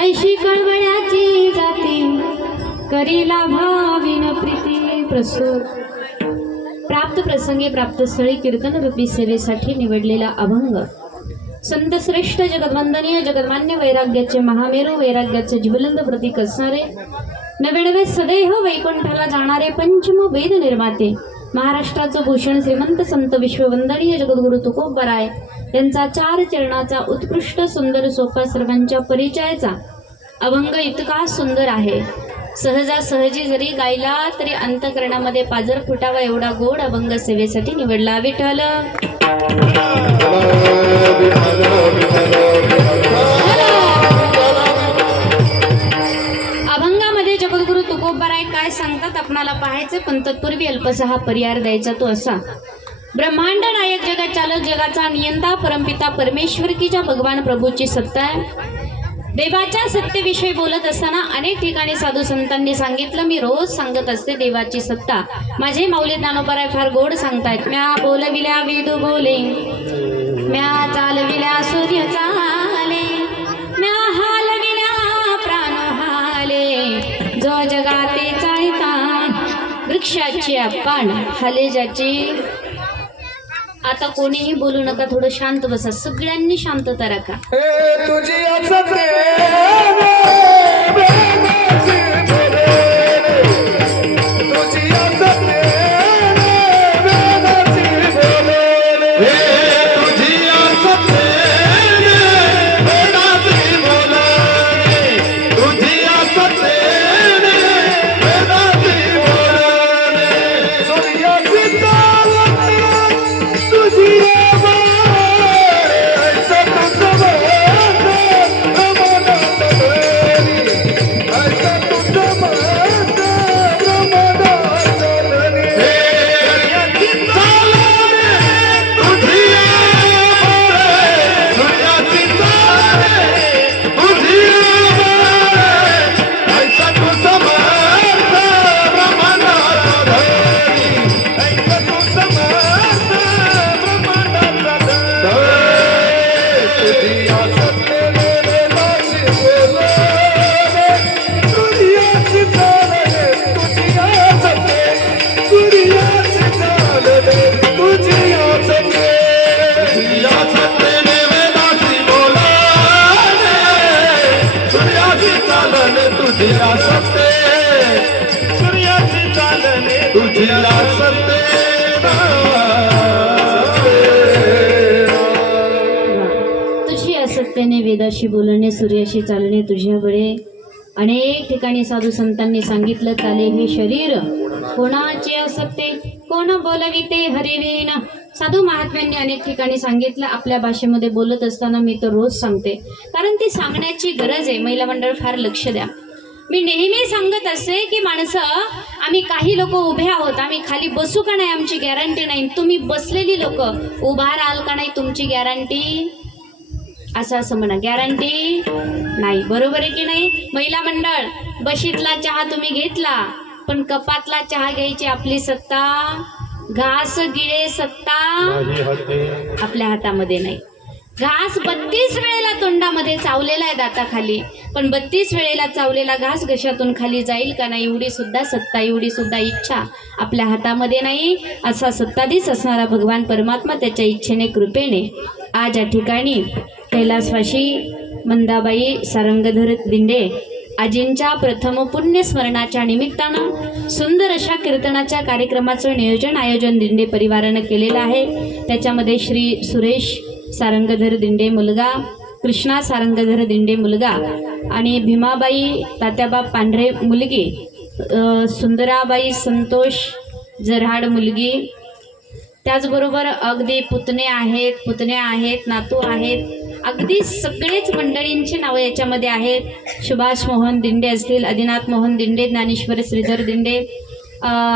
ऐशी कळवळ्याची जाती करीला भाविन प्रीती प्रसूत प्राप्त प्रसंगी प्राप्त स्थळी कीर्तन रूपी सेवेसाठी निवडलेला अभंग संत श्रेष्ठ जगद्वंदनीय जगन्मान्य वैराग्याचे महामेरू वैराग्याचे ज्वलंत प्रतीक असणारे नव्याण्णवे सदैव वैकुंठाला जाणारे पंचम वेद निर्माते महाराष्ट्राचं भूषण श्रीमंत संत विश्ववंदनीय जगद्गुरु तुकोबराय यांचा 4 चरणाचा उत्कृष्ट सुंदर सोपा सर्वांच्या परिचयाचा अभंग इतका सुंदर आहे. सहजासहजी जरी गायला तरी अंतकरणामध्ये पाजर फुटावा एवढा गोड अभंग सेवेसाठी निवडला. विठ्ठल अभंगामध्ये जगद्गुरु तुकोबराय काय सांगतात आपणाला पाहायचं, पण तत्पूर्वी अल्पसा हा पर्याय द्यायचा तो असा. ब्रह्मांड नायक जगत चालक जगाचा नियंता परमपिता परमेश्वर की ज्या भगवान प्रभूची सत्ता आहे. देवाच्या सत्तेविषयी बोलत असताना अनेक ठिकाणी साधू संतांनी सांगितलं, मी रोज सांगत असते देवाची सत्ता. माझे माऊली ज्ञानोबराय फार गोड सांगतायत. म्या बोलविल्या विदू बोले, म्या चालविल्या सूर्य चाले, म्या हालविल्या प्राण हाले, जो जगाते चालता वृक्षाची आपण हाले ज्याची. आता कोणीही बोलू नका, थोडं शांत बसा, सगळ्यांनी शांतता राखा. तुझी असत्याने वेदाशी बोलणे सूर्याशी चालणे तुझ्याकडे. अनेक ठिकाणी साधू संतांनी सांगितलं, चाले हे शरीर कोणाचे असत्ते, कोण बोलविते हरिवीन. साधू महात्म्यांनी अनेक ठिकाणी सांगितलं. आपल्या भाषेमध्ये बोलत असताना मी तर रोज सांगते, कारण ती सांगण्याची गरज आहे. महिला मंडळ फार लक्ष द्या. मी नेहमी सांगत असते की माणसं, आम्ही काही लोक उभे आहोत, आम्ही खाली बसू का नाही आमची गॅरंटी नाही. तुम्ही बसलेली लोक उभा राहाल का नाही तुमची गॅरंटी. असं म्हणा, गॅरंटी नाही. बरोबर आहे की नाही. महिला मंडळ, बशीतला चहा तुम्ही घेतला, पण कपातला चहा घ्यायची आपली सत्ता, घास गिळे सत्ता आपल्या हातामध्ये नाही. घास 32 वेळेला तोंडामध्ये चावलेला आहे दाताखाली, पण 32 वेळेला चावलेला घास घशातून खाली जाईल का नाही एवढी सुद्धा सत्ता, एवढी सुद्धा इच्छा आपल्या हातामध्ये नाही. असा सत्ताधीश असणारा भगवान परमात्मा त्याच्या इच्छेने कृपेने आज या ठिकाणी कैलासवासी मंदाबाई सारंगधर दिंडे आजींच्या प्रथम पुण्यस्मरणाच्या निमित्तानं सुंदर अशा कीर्तनाच्या कार्यक्रमाचं आयोजन दिंडे परिवारानं केलेलं आहे. त्याच्यामध्ये श्री सुरेश सारंगधर दिंडे मुलगा, कृष्णा सारंगधर दिंडे मुलगा आणि भीमाबाई तात्याबा पांढरे मुलगी, सुंदराबाई संतोष जरहाड मुलगी, त्याचबरोबर अगदी पुतण्या आहेत, नातू आहेत, अगदी सगळेच मंडळींची नावं याच्यामध्ये आहेत. सुभाष मोहन दिंडे असतील, आदिनाथ मोहन दिंडे, ज्ञानेश्वर श्रीधर दिंडे,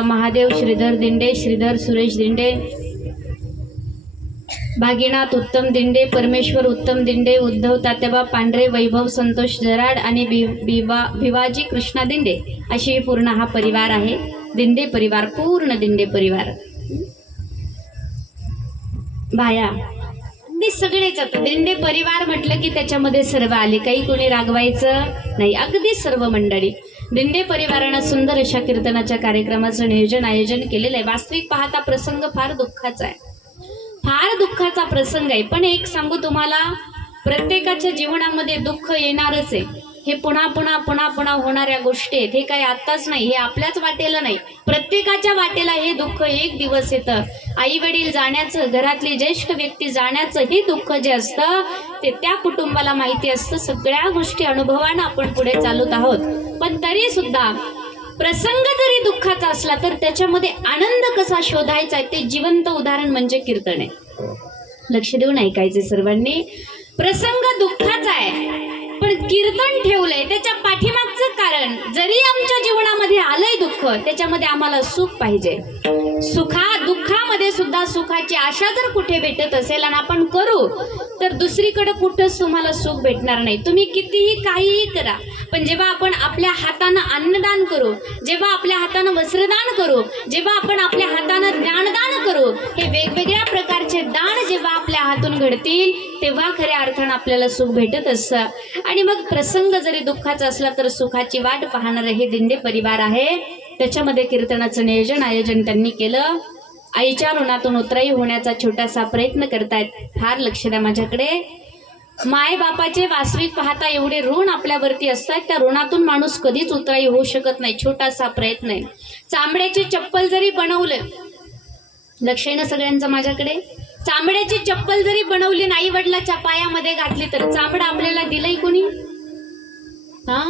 महादेव श्रीधर दिंडे, श्रीधर सुरेश दिंडे, भागीनाथ उत्तम दिंडे, परमेश्वर उत्तम दिंडे, उद्धव तात्याबा पांढरे, वैभव संतोष जराड आणि भिवाजी कृष्णा दिंडे, अशी पूर्ण हा परिवार आहे. दिंडे परिवार, पूर्ण दिंडे परिवार. बाया आणि सगळेच आता दिंडे परिवार म्हटलं की त्याच्यामध्ये सर्व आले, काही कोणी रागवायचं नाही, अगदी सर्व मंडळी. दिंडे परिवारानं सुंदर अशा कीर्तनाच्या कार्यक्रमाचं आयोजन केलेलं आहे. वास्तविक पाहता प्रसंग फार दुःखाचा आहे, फार दुःखाचा प्रसंग आहे. पण एक सांगू तुम्हाला, प्रत्येकाच्या जीवनामध्ये दुःख येणारच आहे. हे पुन्हा पुन्हा पुन्हा पुन्हा होणाऱ्या गोष्टी आहेत. हे काही आत्ताच नाही, हे आपल्याच वाटेला नाही, प्रत्येकाच्या वाटेला हे दुःख एक दिवस येतं. आई वडील जाण्याचं, घरातली ज्येष्ठ व्यक्ती जाण्याचं हे दुःख जे असतं ते त्या कुटुंबाला माहिती असतं. सगळ्या गोष्टी अनुभवानं आपण पुढे चालत आहोत. पण तरी सुद्धा प्रसंग जरी दुःखाचा असला तर त्याच्यामध्ये आनंद कसा शोधायचा आहे ते जिवंत उदाहरण म्हणजे कीर्तन आहे. लक्ष देऊन ऐकायचे सर्वांनी. प्रसंग दुःखाचा आहे पण कीर्तन ठेवलंय त्याच्या पाठीमागचं कारण, जरी आमच्या जीवनामध्ये आलंय दुःख त्याच्यामध्ये आम्हाला सुख पाहिजे. दुःखामध्ये सुद्धा सुखाची आशा जर कुठे भेटत असेल आणि आपण करू तर दुसरीकडे कुठंच तुम्हाला सुख भेटणार नाही. तुम्ही कितीही काहीही करा, पण जेव्हा आपण आपल्या हातानं अन्नदान करू, जेव्हा आपल्या हातानं वस्त्रदान करू, जेव्हा आपण आपल्या हातानं ज्ञानदान करू, हे वेगवेगळ्या प्रकारचे दान जेव्हा आपल्या हातून घडतील तेव्हा खऱ्या अर्थानं आपल्याला सुख भेटत असतं. आणि मग प्रसंग जरी दुःखाचा असला तर सुखाची वाट पाहणारं हे दिंडे परिवार आहे. त्याच्यामध्ये कीर्तनाचं आयोजन त्यांनी केलं. आईच्या ऋणातून उतराई होण्याचा छोटासा प्रयत्न करतायत. फार लक्ष द्या माझ्याकडे. माय बापाचे वास्तविक पाहता एवढे ऋण आपल्यावरती असतात, त्या ऋणातून माणूस कधीच उतराई होऊ शकत नाही. छोटासा प्रयत्न आहे. चांबड्याची चप्पल जरी बनवलं, लक्ष आहे ना सगळ्यांचं माझ्याकडे, चांबड्याची चप्पल जरी बनवली नाही वडिलाच्या पायामध्ये घातली तर चांबडा आपल्याला दिलंय कोणी? हा,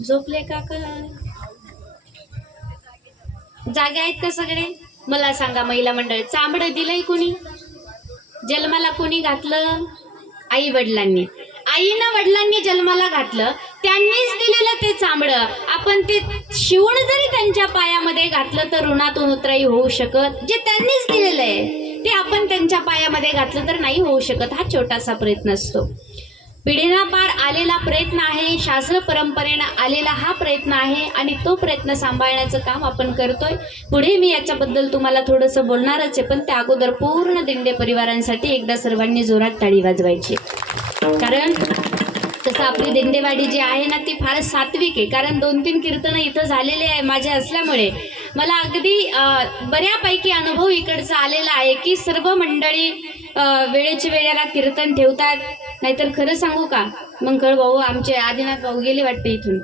झोपले का? जागे आहेत का सगळे? मला सांगा महिला मंडळ, चांबडं दिलंय कोणी? जन्माला कोणी घातलं? आई वडिलांनी. आईनं वडिलांनी जन्माला घातलं, त्यांनीच दिलेलं ते चांबडं. आपण ते शिवून जरी त्यांच्या पायामध्ये घातलं तर ऋणातून उतराई होऊ शकत. जे त्यांनीच दिलेलं आहे ते आपण त्यांच्या पायामध्ये घातलं तर नाही होऊ शकत. हा छोटासा प्रयत्न असतो. पिढीना पार आलेला प्रयत्न आहे, शास्त्र परंपरेनं आलेला हा प्रयत्न आहे आणि तो प्रयत्न सांभाळण्याचं काम आपण करतोय. पुढे मी याच्याबद्दल तुम्हाला थोडंसं बोलणारच आहे, पण त्या अगोदर पूर्ण दिंडे परिवारांसाठी एकदा सर्वांनी जोरात टाळी वाजवायची. कारण तसं आपली दिंडेवाडी जी आहे ना ती फार सात्विक आहे. कारण 2-3 कीर्तनं इथं झालेले आहे माझे असल्यामुळे मला अगदी बऱ्यापैकी अनुभव इकडचा आलेला आहे की सर्व मंडळी वेळेच्या वेळेला कीर्तन ठेवतात. नाहीतर खरं सांगू का, मंगळ भाऊ आमचे आदिनाथ भाऊ गेले वाटते इथून,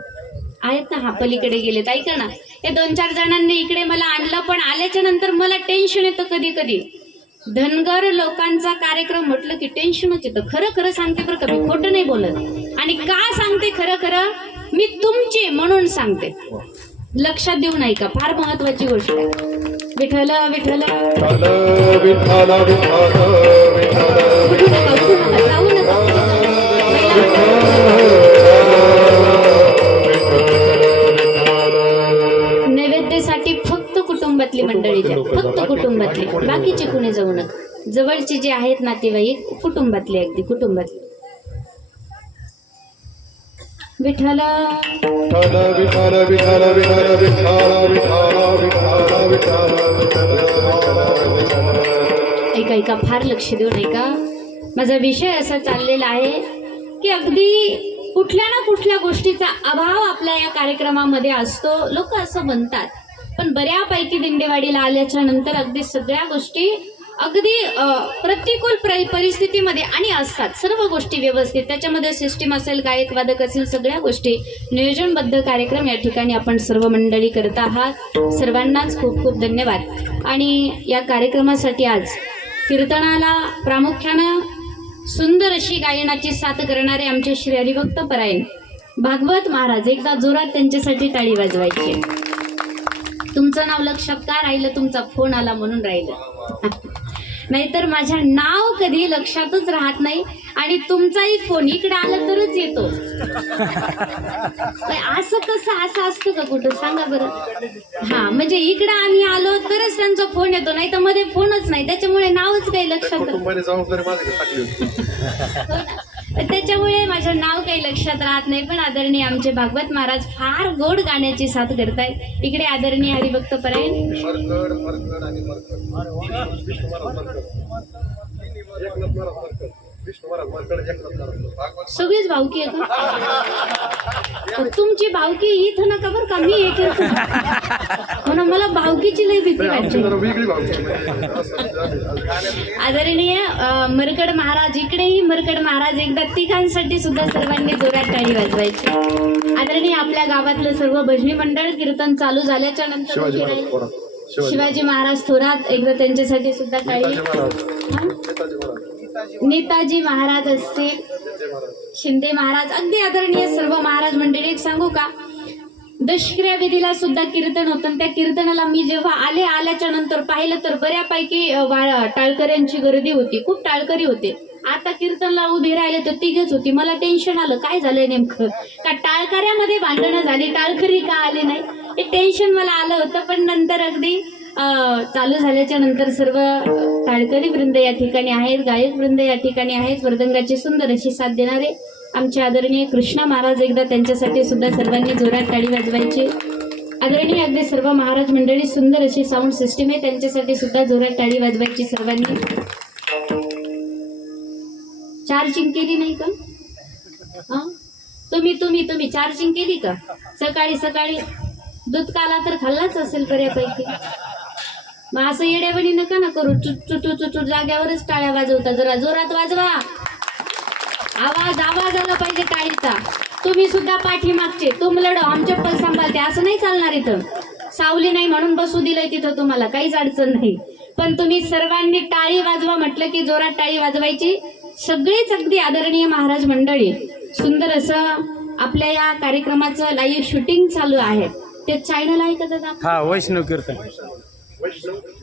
आहेत ना, हा पलीकडे गेलेत. ऐका ना, या 2-4 जणांनी इकडे मला आणलं, पण आल्याच्या नंतर मला टेन्शन येतं कधी कधी. धनगर लोकांचा कार्यक्रम म्हटलं की टेन्शनच येतं. खरं खरं सांगते बरं का, मी खोटं नाही बोलत. आणि का सांगते खरं खरं, मी तुमचे म्हणून सांगते. लक्षात देऊ नाही का, फार महत्वाची गोष्ट आहे. विठ्ठल विठ्ठल जाऊ नका. नैवेद्यासाठी फक्त कुटुंबातली मंडळी द्या, फक्त कुटुंबातली, बाकीचे कुणी जाऊ नका. जवळचे जे आहेत नातेवाईक, कुटुंबातले, अगदी कुटुंबातले. विठ्ठल ऐका ऐका, फार लक्ष देऊन ऐका. माझा विषय असा चाललेला आहे की अगदी कुठल्या ना कुठल्या गोष्टीचा अभाव आपल्या या कार्यक्रमामध्ये असतो. लोक असं म्हणतात, पण बऱ्यापैकी दिंडेवाडीला आल्याच्या नंतर अगदी सगळ्या गोष्टी अगदी प्रतिकूल परिस्थितीमध्ये आणि असतात. सर्व गोष्टी व्यवस्थित, त्याच्यामध्ये सिस्टीम असेल, गायक वादक असेल, सगळ्या गोष्टी नियोजनबद्ध कार्यक्रम या ठिकाणी आपण सर्व मंडळी करत आहात. सर्वांनाच खूप खूप धन्यवाद. आणि या कार्यक्रमासाठी आज कीर्तनाला प्रामुख्यानं सुंदर अशी गायनाची साथ करणारे आमचे श्री हरिभक्त परायण भागवत महाराज, एकदा जोरात त्यांच्यासाठी टाळी वाजवायची. तुमचं नाव लक्षात का राहिलं? तुमचा फोन आला म्हणून राहिलं. नाहीतर माझ्या नाव कधी लक्षातच राहत नाही आणि तुमचाही फोन इकडे आला तरच येतो. असं कसं असं असतं का कुठं सांगा बरं? हा, म्हणजे इकडे आम्ही आलो तरच त्यांचा फोन येतो, नाही तर मध्ये फोनच नाही. त्याच्यामुळे नावच काही लक्षात, त्याच्यामुळे माझं नाव काही लक्षात राहत नाही. पण आदरणीय आमचे भागवत महाराज फार गोड गाण्याची साथ करतायत. इकडे आदरणीय हरिभक्त परायण सगळीच भावकी आहे का? तुमची भावकी इथं नका बरं का, मी एक म्हणून मला भावकीची लई भीती वाटते. आदरणीय मरकड महाराज, इकडेही मरकड महाराज, एकदा तिघांसाठी सुद्धा सर्वांनी जोरात टाळी वाजवायची. आदरणीय आपल्या गावातलं सर्व भजनी मंडळ कीर्तन चालू झाल्याच्या नंतर शिवाजी महाराज थोरात, एकदा त्यांच्यासाठी सुद्धा टाळी. नेताजी महाराज असतील, शिंदे महाराज, अगदी आदरणीय सर्व महाराज मंडळी. एक सांगू का, दशक्रिया विधीला सुद्धा कीर्तन होतं. त्या कीर्तनाला मी जेव्हा आल्याच्या नंतर पाहिलं तर बऱ्यापैकी टाळकऱ्यांची गर्दी होती, खूप टाळकरी होते. आता कीर्तनला उभी राहिले तर तिघच होती. मला टेन्शन आलं, काय झालंय नेमकं, का टाळकऱ्यामध्ये भांडणं झाली, टाळकरी का आले नाही, हे टेन्शन मला आलं होतं. पण नंतर अगदी चालू झाल्याच्या नंतर सर्व टाळकरी वृंद या ठिकाणी आहेत, गायक वृंद या ठिकाणी आहेत. मृदंगाची सुंदर अशी साथ देणारे आमचे आदरणीय कृष्णा महाराज, एकदा त्यांच्यासाठी सुद्धा सर्वांनी जोरात टाळी वाजवायची. आदरणीय अगदी सर्व महाराज मंडळी, सुंदर अशी साऊंड सिस्टीम आहे, त्यांच्यासाठी सुद्धा जोरात टाळी वाजवायची सर्वांनी. चार्जिंग केली नाही का? तुम्ही चार्जिंग केली का? सकाळी दूध काला तर खाल्लाच असेल बऱ्यापैकी. मग असं येड्यावणी नका ना करू, चुचू जाग्यावरच टाळ्या वाजवता. जरा जोरात वाजवा, आवाज आला पाहिजे टाळीचा. तुम्ही सुद्धा पाठीमागचे, तुम लढो आम चप्पल सांभाळते, असं नाही चालणार. इथं सावली नाही म्हणून बसू दिलंय, तिथं तुम्हाला काहीच अडचण नाही. पण तुम्ही सर्वांनी टाळी वाजवा म्हटलं की जोरात टाळी वाजवायची. सगळीच अगदी आदरणीय महाराज मंडळी, सुंदर असं आपल्या या कार्यक्रमाचं लाईव्ह शूटिंग चालू आहे. ते चॅनल आहे का दादा? हा, वैष्णव कीर्तन,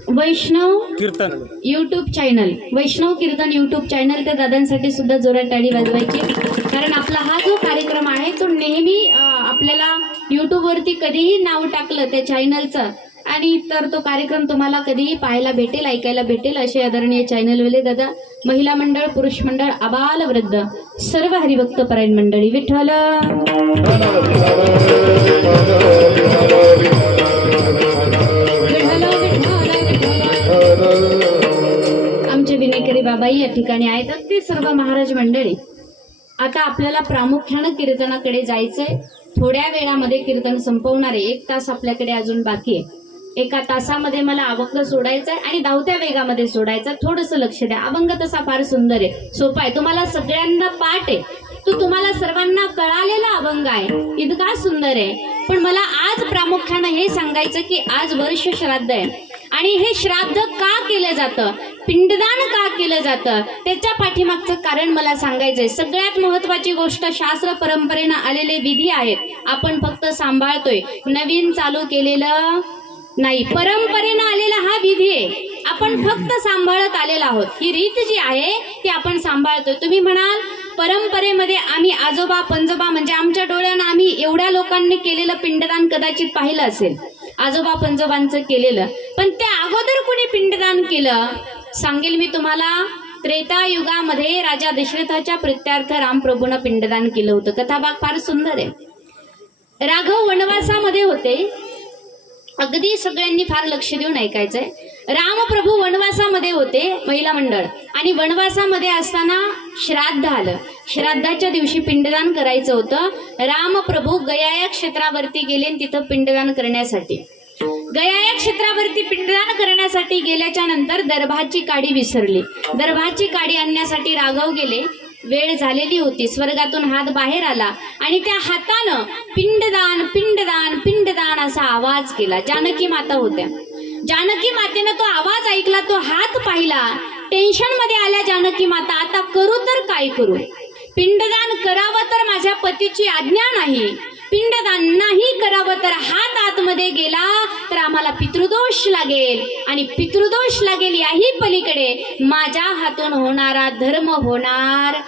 वैष्णव कीर्तन यूट्यूब चॅनल, वैष्णव कीर्तन यूट्यूब चॅनल. त्या दादांसाठी सुद्धा जोरात टाळी वाजवायची. कारण आपला हा जो कार्यक्रम आहे तो नेहमी आपल्याला यूट्यूबवरती कधीही नाव टाकलं त्या चॅनलचं आणि तर तो कार्यक्रम तुम्हाला कधीही पाहायला भेटेल, ऐकायला भेटेल. असे आदरणीय चॅनलवाले दादा, महिला मंडळ, पुरुष मंडळ, आबाल वृद्ध, सर्व हरिभक्त परायण मंडळी. विठ्ठल आमचे विनेकरी बाबाई या ठिकाणी आहेत, अगदी सर्व महाराज मंडळी. आता आपल्याला प्रामुख्यानं कीर्तनाकडे जायचंय. थोड्या वेळामध्ये कीर्तन संपवणार आहे. 1 तास आपल्याकडे अजून बाकी आहे. 1 तासामध्ये मला अभंग सोडायचा आहे आणि धावत्या वेगामध्ये सोडायचा. थोडंसं लक्ष द्या. अभंग तसा फार सुंदर आहे, सोपा आहे, तुम्हाला सगळ्यांना पाठ आहे, तो तुम्हाला सर्वांना कळालेला अभंग आहे, इतका सुंदर आहे. पण मला आज प्रामुख्यानं हे सांगायचं की आज वर्ष श्राद्ध आहे आणि हे श्राद्ध का केलं जातं, पिंडदान का केलं जातं, त्याच्या पाठीमागचं कारण मला सांगायचंय. सगळ्यात महत्वाची गोष्ट, शास्त्र परंपरेनं आलेले विधी आहेत, आपण फक्त सांभाळतोय, नवीन चालू केलेलं नाही. परंपरेनं आलेला हा विधी आहे, आपण फक्त सांभाळत आलेला आहोत. ही रीत जी आहे ती आपण सांभाळतोय. तुम्ही म्हणाल परंपरेमध्ये आम्ही आजोबा पंजोबा म्हणजे आमच्या डोळ्यानं आम्ही एवढ्या लोकांनी केलेलं पिंडदान कदाचित पाहिलं असेल, आजोबा पंजोबांचं केलेलं. पण त्या अगोदर कोणी पिंडदान केलं सांगेल मी तुम्हाला. त्रेतायुगामध्ये राजा दशरथाच्या प्रित्यार्थ रामप्रभूनं पिंडदान केलं होतं. कथाभाग फार सुंदर आहे. राघव वनवासामध्ये होते, अगदी सगळ्यांनी फार लक्ष देऊन ऐकायचंय. रामप्रभू वनवासामध्ये होते, महिला मंडळ, आणि वनवासामध्ये असताना श्राद्ध आलं. श्राद्धाच्या दिवशी पिंडदान करायचं होतं. रामप्रभू गया या क्षेत्रावरती गेले आणि तिथं पिंडदान करण्यासाठी. गया या क्षेत्रावरती पिंडदान करण्यासाठी गेल्याच्या नंतर दर्भाची काडी विसरली. दर्भाची काडी आणण्यासाठी राघव गेले. वेळ झालेली होती. स्वर्गातून हात बाहेर आला आणि त्या हातानं पिंडदान पिंडदान पिंडदान असा आवाज केला. जानकी माता होत्या. जानकी मातेनं तो आवाज ऐकला, तो हात पाहिला. टेन्शन मध्ये आल्या जानकी माता, आता करू तर काय करू? पिंडदान करावं तर माझ्या पतीची आज्ञा नाही, पिंडदान नाही करावं तर हात आतमध्ये गेला तर आम्हाला पितृदोष लागेल आणि पितृदोष लागेल. याही पलीकडे माझ्या हातून होणारा धर्म होणार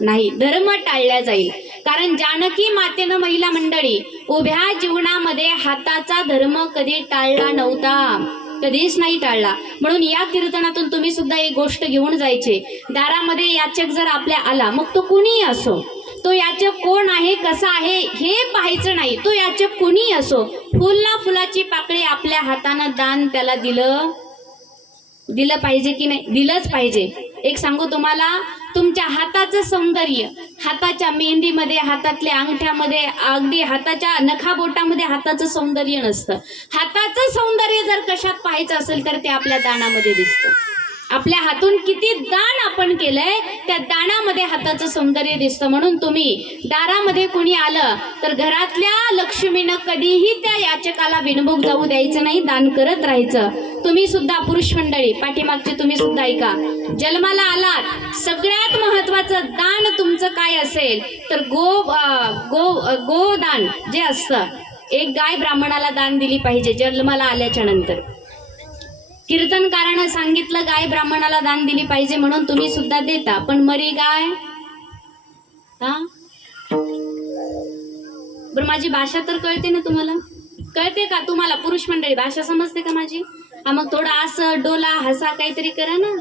नाही, धर्म टाळला जाईल. कारण जानकी मातेनं महिला मंडळी उभ्या जीवनामध्ये हाताचा धर्म कधी टाळला नव्हता, कधीच नाही टाळला. म्हणून या कीर्तनातून तुम्ही सुद्धा एक गोष्ट घेऊन जायचे. दारामध्ये याचक जर आपल्या आला, मग तो कुणीही असो, तो याचक कोण आहे कसा आहे हे पाहायचं नाही, तो याचक कुणीही असो, फुलला फुलाची पाकळी आपल्या हातानं दान त्याला दिलं दिलं पाहिजे की नाही? दिलंच पाहिजे. एक सांगू तुम्हाला, तुमच्या हाताचं सौंदर्य, हाताच्या मेहंदीमध्ये, हातातल्या अंगठ्यामध्ये, अगदी हाताच्या नखाबोटामध्ये हाताचं सौंदर्य नसतं. हाताचं सौंदर्य जर कशात पाहायचं असेल तर ते आपल्या दानामध्ये दिसतं. आपल्या हातून किती दान आपण केलंय त्या दानामध्ये हाताचं सौंदर्य दिसतं. म्हणून तुम्ही दारामध्ये कुणी आलं तर घरातल्या लक्ष्मीनं कधीही त्या याचकाला बिनभूक जाऊ द्यायचं नाही, दान करत राहायचं. तुम्ही सुद्धा पुरुष मंडळी पाठीमागचे तुम्ही सुद्धा ऐका, जन्माला आलात, सगळ्यात महत्वाचं दान तुमचं काय असेल तर गोदान जे असतं, एक गाय ब्राह्मणाला दान दिली पाहिजे जन्माला आल्याच्या नंतर. कीर्तनकारानं सांगितलं गाय ब्राह्मणाला दान दिली पाहिजे म्हणून तुम्ही सुद्धा देता, पण मरी गाय हा. बरं माझी भाषा तर कळते ना तुम्हाला? कळते का तुम्हाला पुरुष मंडळी? भाषा समजते का माझी? हा मग थोडा असं डोला हसा काहीतरी करा ना.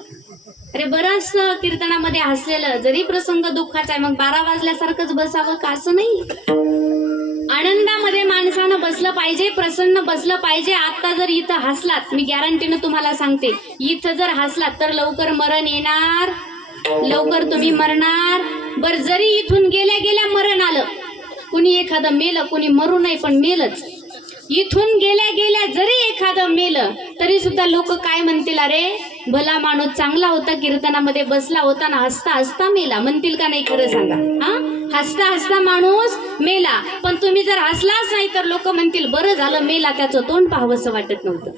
अरे बरंच कीर्तनामध्ये हसलेलं, जरी प्रसंग दुःखाचा आहे मग 12 वाजल्यासारखंच बसावं का? असं नाही. आनंदामध्ये माणसानं बसलं पाहिजे, प्रसन्न बसलं पाहिजे. आता जर इथं हसलात, मी गॅरंटीनं तुम्हाला सांगते, इथं जर हसलात तर लवकर मरण येणार, लवकर तुम्ही मरणार. बर जरी इथून गेल्या गेल्या मरण आलं, कुणी एखादं मेलं, कुणी मरू नाही पण मेलच. इथून गेल्या गेल्या जरी एखादं मेलं तरी सुद्धा लोक काय म्हणतील? अरे भला माणूस चांगला होता, कीर्तनामध्ये बसला होता ना, हसता हसता मेला, म्हणतील का नाही? खरं सांगा. हा, हसता हसता माणूस मेला, पण तुम्ही जर हसलाच नाही तर लोक म्हणतील बरं झालं मेला, त्याचं तोंड पाहावंसं वाटत नव्हतं.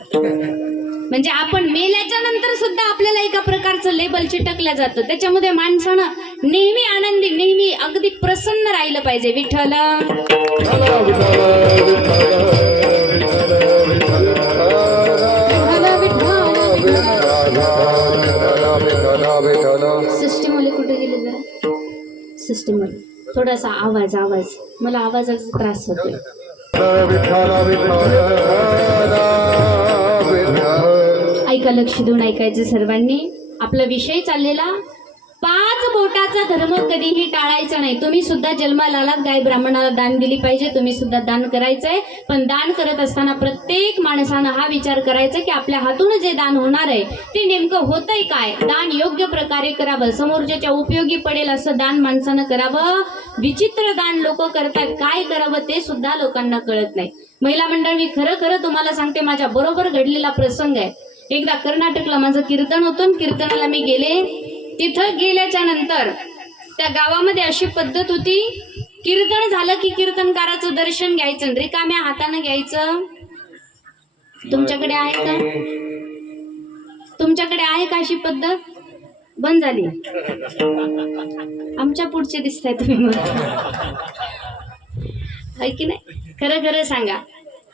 म्हणजे आपण मेल्याच्या नंतर सुद्धा आपल्याला एका प्रकारचं लेबल चिटकलं जातं. त्याच्यामध्ये माणसानं नेहमी आनंदी, नेहमी अगदी प्रसन्न राहिलं पाहिजे. विठ्ठल सिस्टीम वाले कुठे गेले? जरा सिस्टीम वाले थोडासा आवाज मला आवाजाचा त्रास होतोय. ऐका, लक्ष देऊन ऐकायचं सर्वांनी. आपला विषय चाललेला 5 बोटाचा धर्म कधीही टाळायचा नाही. तुम्ही सुद्धा जन्माला आलात, गाय ब्राह्मणाला दान दिली पाहिजे, तुम्ही सुद्धा दान करायचंय. पण दान करत असताना प्रत्येक माणसानं हा विचार करायचा की आपल्या हातून जे दान होणार आहे ते नेमकं होतंय काय? दान योग्य प्रकारे करावं, समोरच्याच्या उपयोगी पडेल असं दान माणसानं करावं. विचित्र दान लोक करतात, काय करावं ते सुद्धा लोकांना कळत नाही. महिला मंडळ, मी खरं तुम्हाला सांगते, माझ्या बरोबर घडलेला प्रसंग आहे. एकदा कर्नाटकला माझं कीर्तन होतं, कीर्तनाला मी गेले. तिथं गेल्याच्या नंतर त्या गावामध्ये अशी पद्धत होती, कीर्तन झालं की कीर्तनकाराचं दर्शन घ्यायचं, रिकाम्या हाताने घ्यायचं. तुमच्याकडे आहे का? तुमच्याकडे आहे का अशी पद्धत? बंद झाली. आमच्या पुढचे दिसताय तुम्ही, आहे की नाही? खरं सांगा,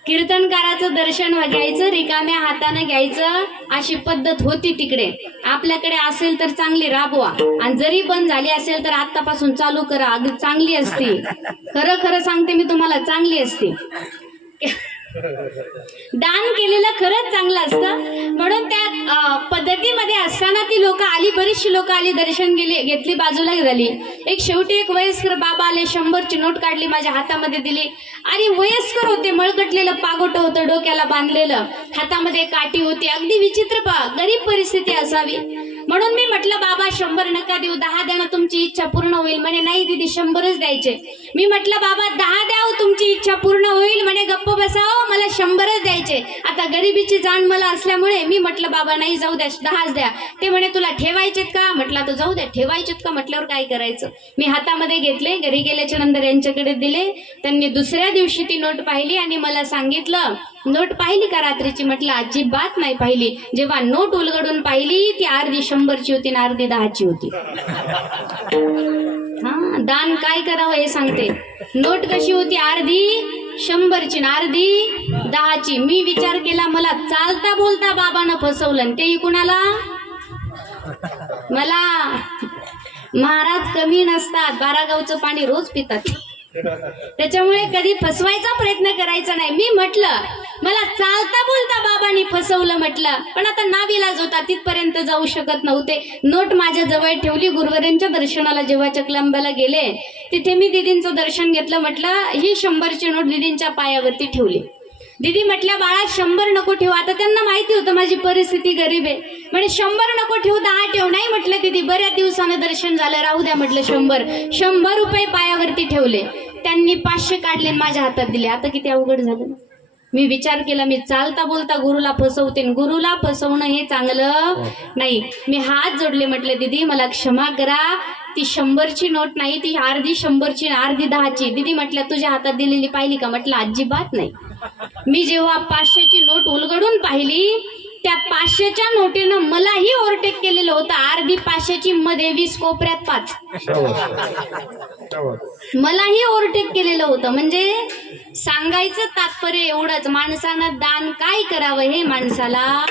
कीर्तनकाराचं दर्शन घ्यायचं, रिकाम्या हाताने घ्यायचं, अशी पद्धत होती तिकडे. आपल्याकडे असेल तर चांगली राबवा, आणि जरी बंद झाली असेल तर आतापासून चालू करा, अगदी चांगली असते. खरं सांगते मी तुम्हाला, चांगली असते. दान केलेलं खरंच चांगलं असतं. म्हणून त्या पद्धतीमध्ये असताना ती लोक आली, बरीचशी लोक आली, दर्शन घेतली, बाजूला झाली. शेवटी एक वयस्कर बाबा आले, 100ची नोट काढली, माझ्या हातामध्ये दिली. आणि वयस्कर होते, मळकटलेलं पागोट होतं, डोक्याला बांधलेलं, हातामध्ये काठी होती, अगदी विचित्र गरीब परिस्थिती असावी. म्हणून मी म्हटलं बाबा 100 नका देऊ, 10 द्या, तुमची इच्छा पूर्ण होईल. म्हणे नाही दीदी 100च द्यायचे. मी म्हटलं बाबा 10 द्या, तुमची इच्छा पूर्ण होईल. म्हणे गप्प बसाव, मला 100च द्यायचे. आता गरिबीची जाण मला असल्यामुळे मी म्हटलं बाबा नाही, जाऊ द्या, 10च द्या. ते म्हणे तुला ठेवायचेत का? म्हटलं तर जाऊ द्या, ठेवायचेत का म्हटल्यावर काय करायचं. मी हातामध्ये घेतले, घरी गेल्याच्या नंतर यांच्याकडे दिले. त्यांनी दुसऱ्या दिवशी ती नोट पाहिली आणि मला सांगितलं, नोट पाहिली का रात्रीची? म्हटलं अजिबात नाही पाहिली. जेव्हा नोट उलगडून पाहिली ती अर्धी 100ची होती आणि अर्धी 10ची होती. हा, दान काय करावं हे सांगते. नोट कशी होती? अर्धी 100ची आणि अर्धी 10ची. मी विचार केला, मला चालता बोलता बाबानं फसवलं, तेही कुणाला? मला. महाराज कमी नसतात, 12 गावचं पाणी रोज पितात, त्याच्यामुळे कधी फसवायचा प्रयत्न करायचा नाही. मी म्हटलं मला चालता बोलता बाबांनी फसवलं म्हटलं, पण आता नाविलाज होता, तिथपर्यंत जाऊ शकत नव्हते. नोट माझ्या जवळ ठेवली. गुरुवारांच्या दर्शनाला जेव्हा चकलांबाला गेले तिथे मी दीदींचं दर्शन घेतलं. म्हटलं ही 100ची नोट दीदींच्या पायावरती ठेवली. दीदी म्हटल्या बाळा 100 नको ठेवू. आता त्यांना माहिती होतं माझी परिस्थिती गरीब आहे. म्हणजे 100 नको ठेवू, 10 ठेव. नाही म्हटलं दीदी, बऱ्याच दिवसानं दर्शन झालं, राहू द्या म्हटलं. 100 रुपये पायावरती ठेवले. त्यांनी 500 काढले आणि माझ्या हातात दिले. आता किती अवघड झालं. मी विचार केला, मी चालता बोलता गुरुला फसवते, गुरुला फसवणं हे चांगलं नाही. मी हात जोडले, म्हटलं दीदी मला क्षमा करा, ती 100ची नोट नाही, ती अर्धी 100ची, अर्धी 10ची. दीदी म्हटल्या तुझ्या हातात दिलेली पाहिली का? म्हटलं अजिबात नाही. मी जेव्हा 500ची नोट उलगडून पाहिली, त्या 500च्या नोटीनं मलाही ओव्हरटेक केलेलं होतं. अर्धी 500ची मध्ये 20, कोपऱ्यात 5. मलाही ओव्हरटेक केलेलं होतं. म्हणजे सांगायचं तात्पर्य एवढंच, माणसानं दान काय करावं हे माणसाला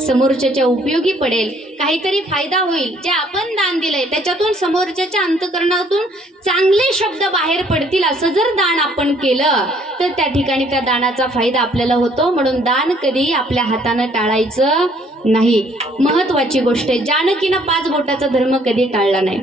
समोरच्याच्या उपयोगी पडेल, काहीतरी फायदा होईल. जे आपण दान दिलंय त्याच्यातून समोरच्याच्या अंतःकरणातून चांगले शब्द बाहेर पडतील, असं जर दान आपण केलं तर त्या ठिकाणी त्या दानाचा फायदा आपल्याला होतो. म्हणून दान कधी आपल्या हातानं टाळायचं नाही. महत्वाची गोष्ट आहे, जानकीनं 5 बोटाचा धर्म कधी टाळला नाही.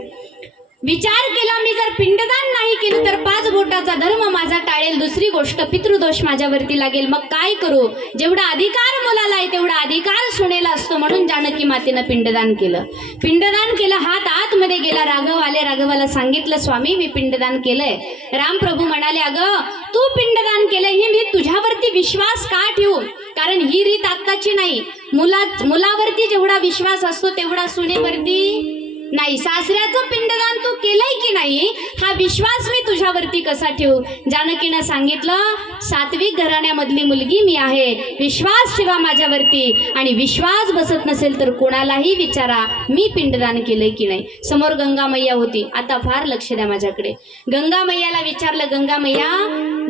विचार केला, मी जर पिंडदान नाही केलं तर 5 बोटाचा धर्म माझा टाळेल. दुसरी गोष्ट, पितृदोष माझ्यावरती लागेल. मग काय करू? जेवढा अधिकार मुलाला आहे तेवढा अधिकार सुनेला असतो. म्हणून जानकी मातेनं पिंडदान केलं. पिंडदान केलं, हात आतमध्ये गेला. राघव आले, राघवाला सांगितलं स्वामी मी पिंडदान केलंय. रामप्रभू म्हणाले अगं तू पिंडदान केलंय हे मी तुझ्यावरती विश्वास का ठेवू? कारण ही रीत आत्ताची नाही. मुलावरती जेवढा विश्वास असतो तेवढा सुनेवरती नाही. सासऱ्याचं पिंडदान तू केलंय की नाही हा विश्वास मी तुझ्यावरती कसा ठेवू? जानकीनं सांगितलं, सात्विक घराण्यामधली मुलगी मी आहे, विश्वास ठेवा माझ्यावरती. आणि विश्वास बसत नसेल तर कोणालाही विचारा मी पिंडदान केलंय की नाही. समोर गंगा मैया होती. आता फार लक्ष द्या माझ्याकडे. गंगा मैयाला विचारलं, गंगा मैया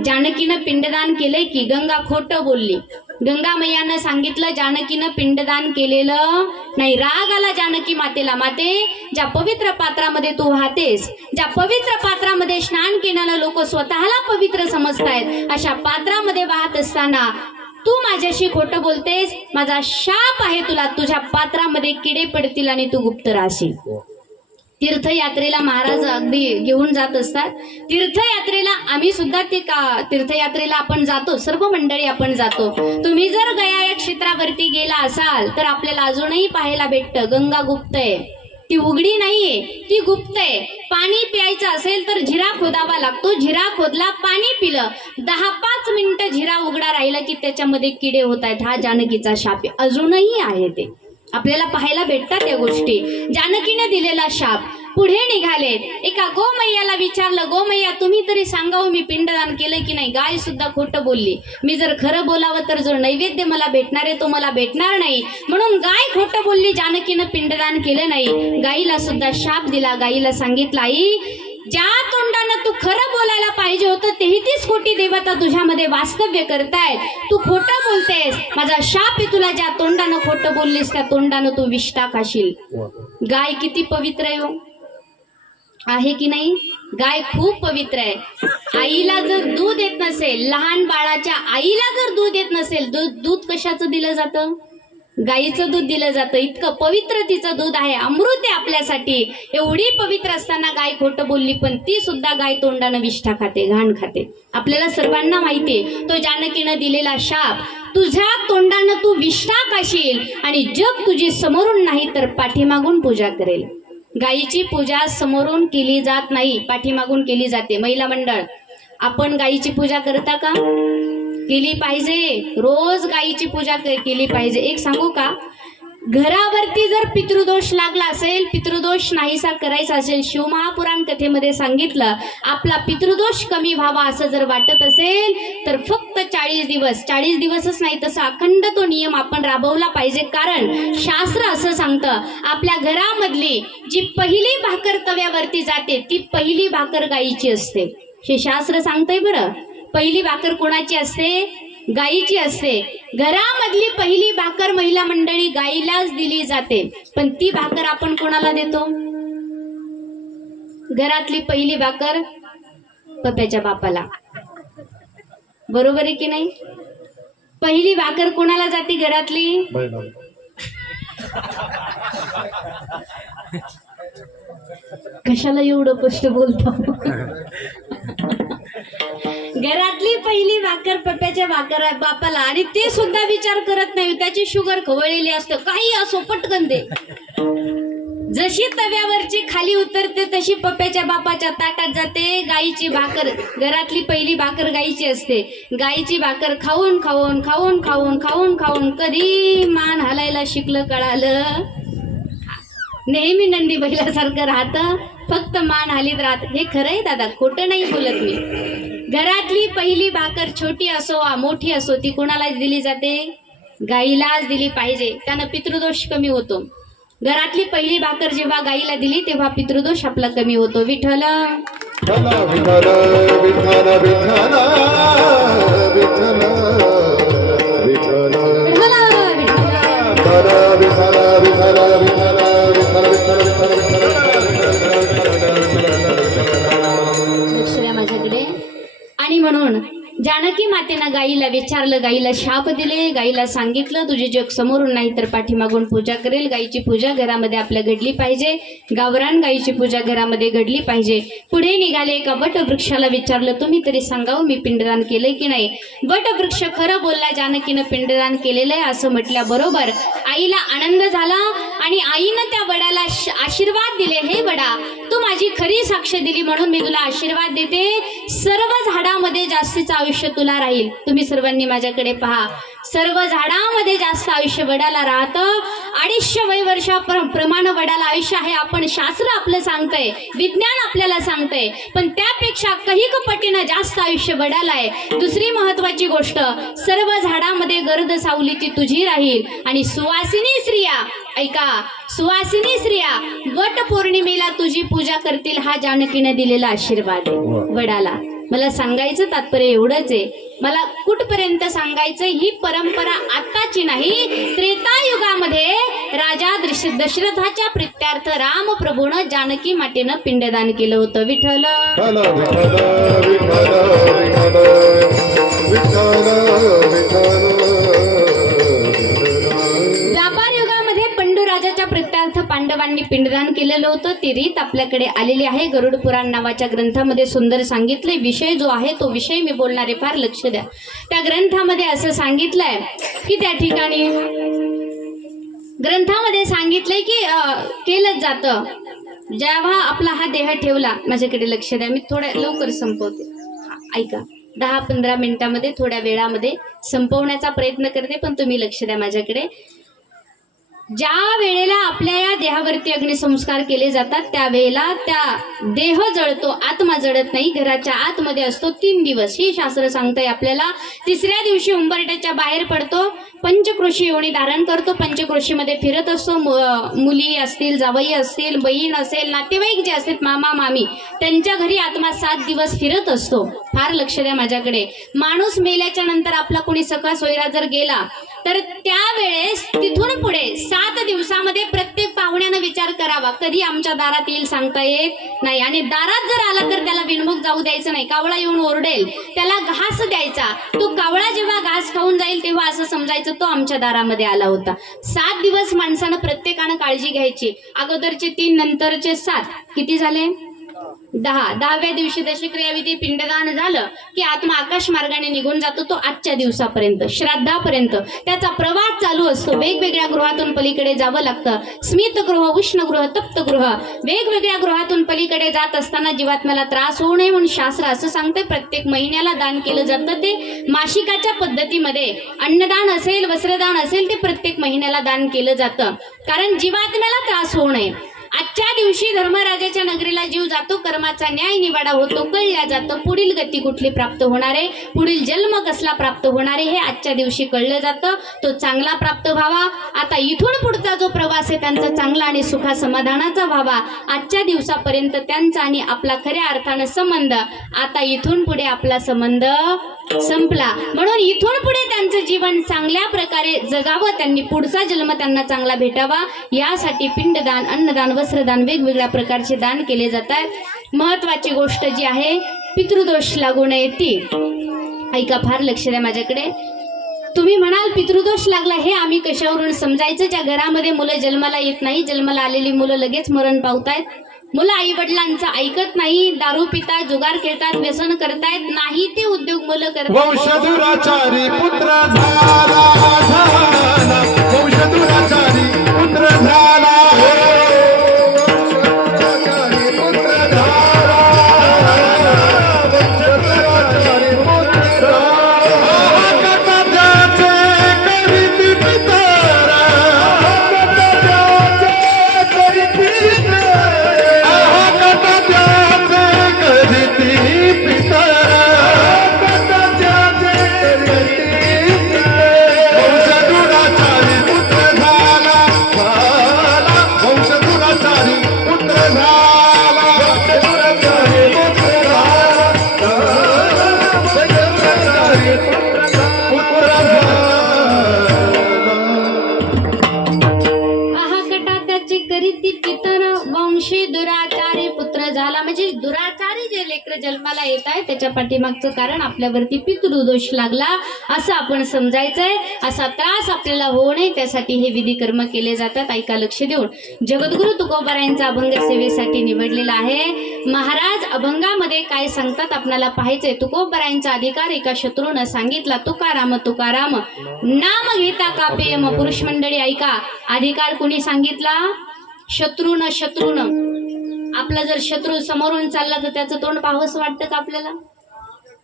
जानकीनं पिंडदान केलंय की? गंगा खोटं बोलली. गंगा मैयानं सांगितलं जानकीनं पिंडदान केलेलं नाही. राग आला जानकी मातेला. माते, ज्या पवित्र पात्रामध्ये तू वाहतेस, ज्या पवित्र पात्रामध्ये स्नान केल्यानं लोक स्वतःला पवित्र समजतायत, अशा पात्रामध्ये वाहत असताना तू माझ्याशी खोटं बोलतेस. माझा शाप आहे तुला, तुझ्या पात्रामध्ये किडे पडतील आणि तू गुप्त राहशील. तीर्थयात्रेला महाराज अगदी घेऊन जात असतात. तीर्थयात्रेला आम्ही सुद्धा तीर्थयात्रेला आपण जातो, सर्व मंडळी आपण जातो. तुम्ही जर गया या क्षेत्रावरती गेला असाल तर आपल्याला अजूनही पाहायला भेटतं, गंगा गुप्त आहे. ती उघडी नाहीये, ती गुप्त आहे. पाणी प्यायचं असेल तर झिरा खोदावा लागतो. झिरा खोदला, पाणी पिलं, 10-5 मिनिटं झिरा उघडा राहिला की त्याच्यामध्ये किडे होत आहेत. हा जानकीचा शाप आहे, अजूनही आहे. ते आपल्याला पाहायला भेटतात त्या गोष्टी. जानकीने दिलेला शाप. पुढे निघाले, एका गोमैयाला विचारलं, गोमैया तुम्ही तरी सांगावं मी पिंडदान केलं की नाही? गाय सुद्धा खोटं बोलली. मी जर खरं बोलावं तर जो नैवेद्य मला भेटणार आहे तो मला भेटणार नाही, म्हणून गाय खोटं बोलली, जानकीनं पिंडदान केलं नाही. गाईला सुद्धा शाप दिला. गाईला सांगितलं, आई ज्या तोंडानं तू खरं बोलायला पाहिजे होतं 33 कोटी देवता तुझ्यामध्ये वास्तव्य करतायत, तू खोटं बोलतेस. माझा शाप आहे तुला, ज्या तोंडानं खोटं बोललीस त्या तोंडानं तू विष्ठा खाशील. गाय किती पवित्र आहे की नाही? गाय खूप पवित्र आहे. आईला जर दूध येत नसेल, लहान बाळाच्या आईला जर दूध येत नसेल, दूध कशाचं दिलं जातं? गाईचं दूध दिलं जातं. इतकं पवित्र तिचं दूध आहे, अमृत आहे आपल्यासाठी. एवढी पवित्र असताना गाय खोटं बोलली, पण ती सुद्धा गाय तोंडानं विष्ठा खाते, घाण खाते. आपल्याला सर्वांना माहितीये तो जानकीनं दिलेला शाप. तुझ्या तोंडानं तू विष्ठा खाशील आणि जग तुझी समोरून नाही तर पाठीमागून पूजा करेल. गायीची पूजा समोरून केली जात नाही, पाठीमागून केली जाते. महिला मंडळ, आपण गायीची पूजा करता का? केली पाहिजे. रोज गायीची पूजा केली पाहिजे. एक सांगू का, घरावरती जर पितृदोष लागला असेल, पितृदोष नाहीसा करायचा असेल, शिवमहापुराण कथेमध्ये सांगितलं, आपला पितृदोष कमी व्हावा असं जर वाटत असेल तर फक्त 40 दिवसच नाही, तसा अखंड तो नियम आपण राबवला पाहिजे. कारण शास्त्र असं सांगतं, आपल्या घरामधली जी पहिली भाकर तव्यावरती जाते ती पहिली भाकर गायीची असते. हे शास्त्र सांगतंय बरं. पहिली भाकर कोणाची असते? गायीची असते. घरामधली पहिली भाकर महिला मंडळी गायीलाच दिली जाते. पण ती भाकर आपण कोणाला देतो? घरातली पहिली भाकर पप्याच्या बापाला. बरोबर आहे की नाही? पहिली भाकर कोणाला जाते घरातली? कशाला एवढं स्पष्ट बोलतो? घरातली पहिली भाकर पप्प्याच्या बापाला, आणि ते सुद्धा विचार करत नाही, त्याची शुगर खवळलेली असतं, काही असो पटकन दे. जशी तव्यावरची खाली उतरते तशी पप्प्याच्या बापाच्या ताटात जाते गाईची भाकर. घरातली पहिली भाकर गाईची असते. गाईची भाकर खाऊन खाऊन खाऊन खाऊन खाऊन खाऊन कधी मान हलायला शिकलं कळालं. नेहमी नंदी बैलासारखं राहतं, फक्त मान हालीत राहत. हे खरं आहे दादा, खोटं नाही बोलत मी. घरातली पहिली भाकर छोटी असो वा मोठी असो ती कोणाला दिली जाते? गाईलाच दिली पाहिजे, त्यानं पितृदोष कमी होतो. घरातली पहिली भाकर जेव्हा गाईला दिली तेव्हा पितृदोष आपला कमी होतो. विठ्ठल विठ्ठल विठ्ठल विठ्ठल विठ्ठल विठ्ठल लक्ष द्या माझ्याकडे. आणि म्हणून जानकी मातेनं गाईला विचारलं, गाईला शाप दिले, गाईला सांगितलं तुझे जग समोरून नाही तर पाठीमागून पूजा करेल. गाईची पूजा घरामध्ये आपल्या घडली पाहिजे. गावरान गाईची पूजा घरामध्ये घडली पाहिजे. पुढे निघाले, एका वटवृक्षाला विचारलं, तुम्ही तरी सांगावं मी पिंडदान केलंय की नाही. वटवृक्ष खरं बोलला, जानकीनं पिंडदान केलेलं आहे असं म्हटल्याबरोबर आईला आनंद झाला आणि आईनं त्या वडाला आशीर्वाद दिले. हे वडा, तू माझी खरी साक्ष दिली म्हणून मी तुला आशीर्वाद देते, सर्व झाडामध्ये जास्तीचं आयुष्य तुला राहील. तुम्ही सर्वांनी माझ्याकडे पहा, सर्व झाडामध्ये जास्त आयुष्य वडाला राहतं. 250 वर्षाप्रमाणे वडाला आयुष्य आहे. आपण शास्त्र आपलं सांगतंय, विज्ञान आपल्याला सांगतंय, पण त्यापेक्षा कैक पटीनं जास्त आयुष्य वडाला आहे. दुसरी महत्वाची गोष्ट, सर्व झाडामध्ये गर्द सावली ती तुझी राहील. आणि सुवासिनी स्त्रिया, ऐका, सुवासिनी स्त्रिया वट पौर्णिमेला तुझी पूजा करतील, हा जानकीने दिलेला आशीर्वाद आहे वडाला. मला सांगायचं तात्पर्य एवढंच आहे, मला कुठपर्यंत सांगायचं, ही परंपरा आताची नाही, त्रेतायुगामध्ये राजा दशरथाच्या प्रित्यार्थ रामप्रभूनं जानकी मातेनं पिंडदान केलं होतं. विठ्ठल व्यापार युगामध्ये पंडुराजाच्या प्रित्यार्थ पांडवांनी पिंडदान केलेलं होतं. ती रीत आपल्याकडे आलेली आहे. गरुड पुराण नावाच्या ग्रंथामध्ये सुंदर सांगितलंय. विषय जो आहे तो विषय मी बोलणारे, फार लक्ष द्या. त्या ग्रंथामध्ये असं सांगितलंय की त्या ठिकाणी ग्रंथामध्ये सांगितलंय की केलं जातं जेव्हा आपला हा देह ठेवला. माझ्याकडे लक्ष द्या, मी थोड्या लवकर संपवते. ऐका, 10-15 मिनिटामध्ये, थोड्या वेळामध्ये संपवण्याचा प्रयत्न करते, पण तुम्ही लक्ष द्या माझ्याकडे. ज्या वेळेला आपल्या या देहावरती अग्निसंस्कार केले जातात त्यावेळेला त्या देह जळतो, आत्मा जळत नाही, घराच्या आतमध्ये असतो 3 दिवस. ही शास्त्र सांगतंय आपल्याला. 3ऱ्या दिवशी उंबरट्याच्या बाहेर पडतो, पंचक्रोशी योनी धारण करतो, पंचक्रोशीमध्ये फिरत असतो. मुली असतील, जावई असतील, बहीण असेल, नातेवाईक जे असतील, मामा मामी, त्यांच्या घरी आत्मा 7 दिवस फिरत असतो. फार लक्ष द्या माझ्याकडे. माणूस मेल्याच्या नंतर आपला कोणी सखा सोयरा जर गेला तर त्यावेळेस तिथून पुढे 7 दिवसामध्ये प्रत्येक पाहुण्यानं विचार करावा, कधी आमच्या दारात येईल सांगता येत नाही. आणि दारात जर आला तर त्याला बिनमुख जाऊ द्यायचं नाही. कावळा येऊन ओरडेल, त्याला घास द्यायचा. तो कावळा जेव्हा घास खाऊन जाईल तेव्हा असं समजायचं तो आमच्या दारामध्ये आला होता. 7 दिवस माणसानं प्रत्येकानं काळजी घ्यायची. अगोदरचे 3, नंतरचे 7, किती झाले? 10. 10व्या दिवशी दशी क्रियाविधी पिंडदान झालं की आत्मा आकाश मार्गाने निघून जातो. तो आजच्या दिवसापर्यंत, श्राद्धापर्यंत त्याचा प्रवास चालू असतो. वेगवेगळ्या गृहातून पलीकडे जावं लागतं. स्मितगृह, उष्णगृह, तप्तगृह, वेगवेगळ्या गृहातून पलीकडे जात असताना जीवात्म्याला त्रास होऊ नये म्हणून शास्त्र असं सांगतंय प्रत्येक महिन्याला दान केलं जातं. ते मासिकाच्या पद्धतीमध्ये अन्नदान असेल, वस्त्रदान असेल, ते प्रत्येक महिन्याला दान केलं जातं, कारण जीवात्म्याला त्रास होऊ नये. आजच्या दिवशी धर्मराजाच्या नगरीला जीव जातो, कर्माचा न्याय निवाडा होतो, कळल्या जातं पुढील गती कुठली प्राप्त होणार आहे, पुढील जन्म कसला प्राप्त होणार आहे, हे आजच्या दिवशी कळलं जातं. तो चांगला प्राप्त व्हावा. आता इथून पुढचा जो प्रवास आहे त्यांचा चांगला आणि सुखा समाधानाचा व्हावा. आजच्या दिवसापर्यंत त्यांचा आणि आपला खऱ्या अर्थानं संबंध, आता इथून पुढे आपला संबंध संपला. म्हणून इथून पुढे त्यांचं जीवन चांगल्या प्रकारे जगावं, त्यांनी पुढचा जन्म त्यांना चांगला भेटावा, यासाठी पिंडदान, अन्नदान, वस्त्रदान, वेगवेगळ्या प्रकारचे दान केले जातात. महत्वाची गोष्ट जी आहे, पितृदोष लागू नये ती ऐका, फार लक्ष द्या माझ्याकडे. तुम्ही म्हणाल पितृदोष लागला हे आम्ही कशावरून समजायचं? ज्या घरामध्ये मुलं जन्माला येत नाही, जन्माला आलेली मुलं लगेच मरण पावतायत, मुलं आई वडिलांचं ऐकत नाही, दारू पितात, जुगार खेळतात, व्यसन करतायत, नाही ते उद्योग मुलं करतात. वंशदुराचारी पुत्र झाला झाला, वंशदुराचारी पुत्र झाला, वंशदुराचारी पुत्र झाला, वंशदुराचारी पुत्र झाला. कटाचे करीती पितरा, कटाचे करीती पितरा, कटाचे करीती पितरा. वंशदुराचारी पुत्र झाला झाला, वंशदुराचारी पुत्र झाला, वंशदुराचारी पुत्र झाला झाला, वंशदुराचारी पुत्र झाला. आहा कटात्याचे करीती पितन वंशी दुराचारी पुत्र झाला. म्हणजे दुराचारी जे लेकर जन्माला येत आहे त्याच्या पाठीमागचं कारण आपल्यावरती पितृदोष लागला असं आपण समजायचंय. असा त्रास आपल्याला होऊ नये त्यासाठी हे विधी कर्म केले जातात. ऐका लक्ष देऊन. जगद्गुरु तुकोबारायांचा अभंग सेवेसाठी निवडलेला आहे. महाराज अभंगामध्ये काय सांगतात आपल्याला पाहायचंय. तुकोबारायांचा अधिकार एका शत्रूनं सांगितला. तुकाराम तुकाराम नाम घेता कापे यम. पुरुष मंडळी ऐका, अधिकार कुणी सांगितला? शत्रूनं. आपला जर शत्रू समोरून चालला तर त्याचं तोंड पाहावंसं वाटतं का आपल्याला?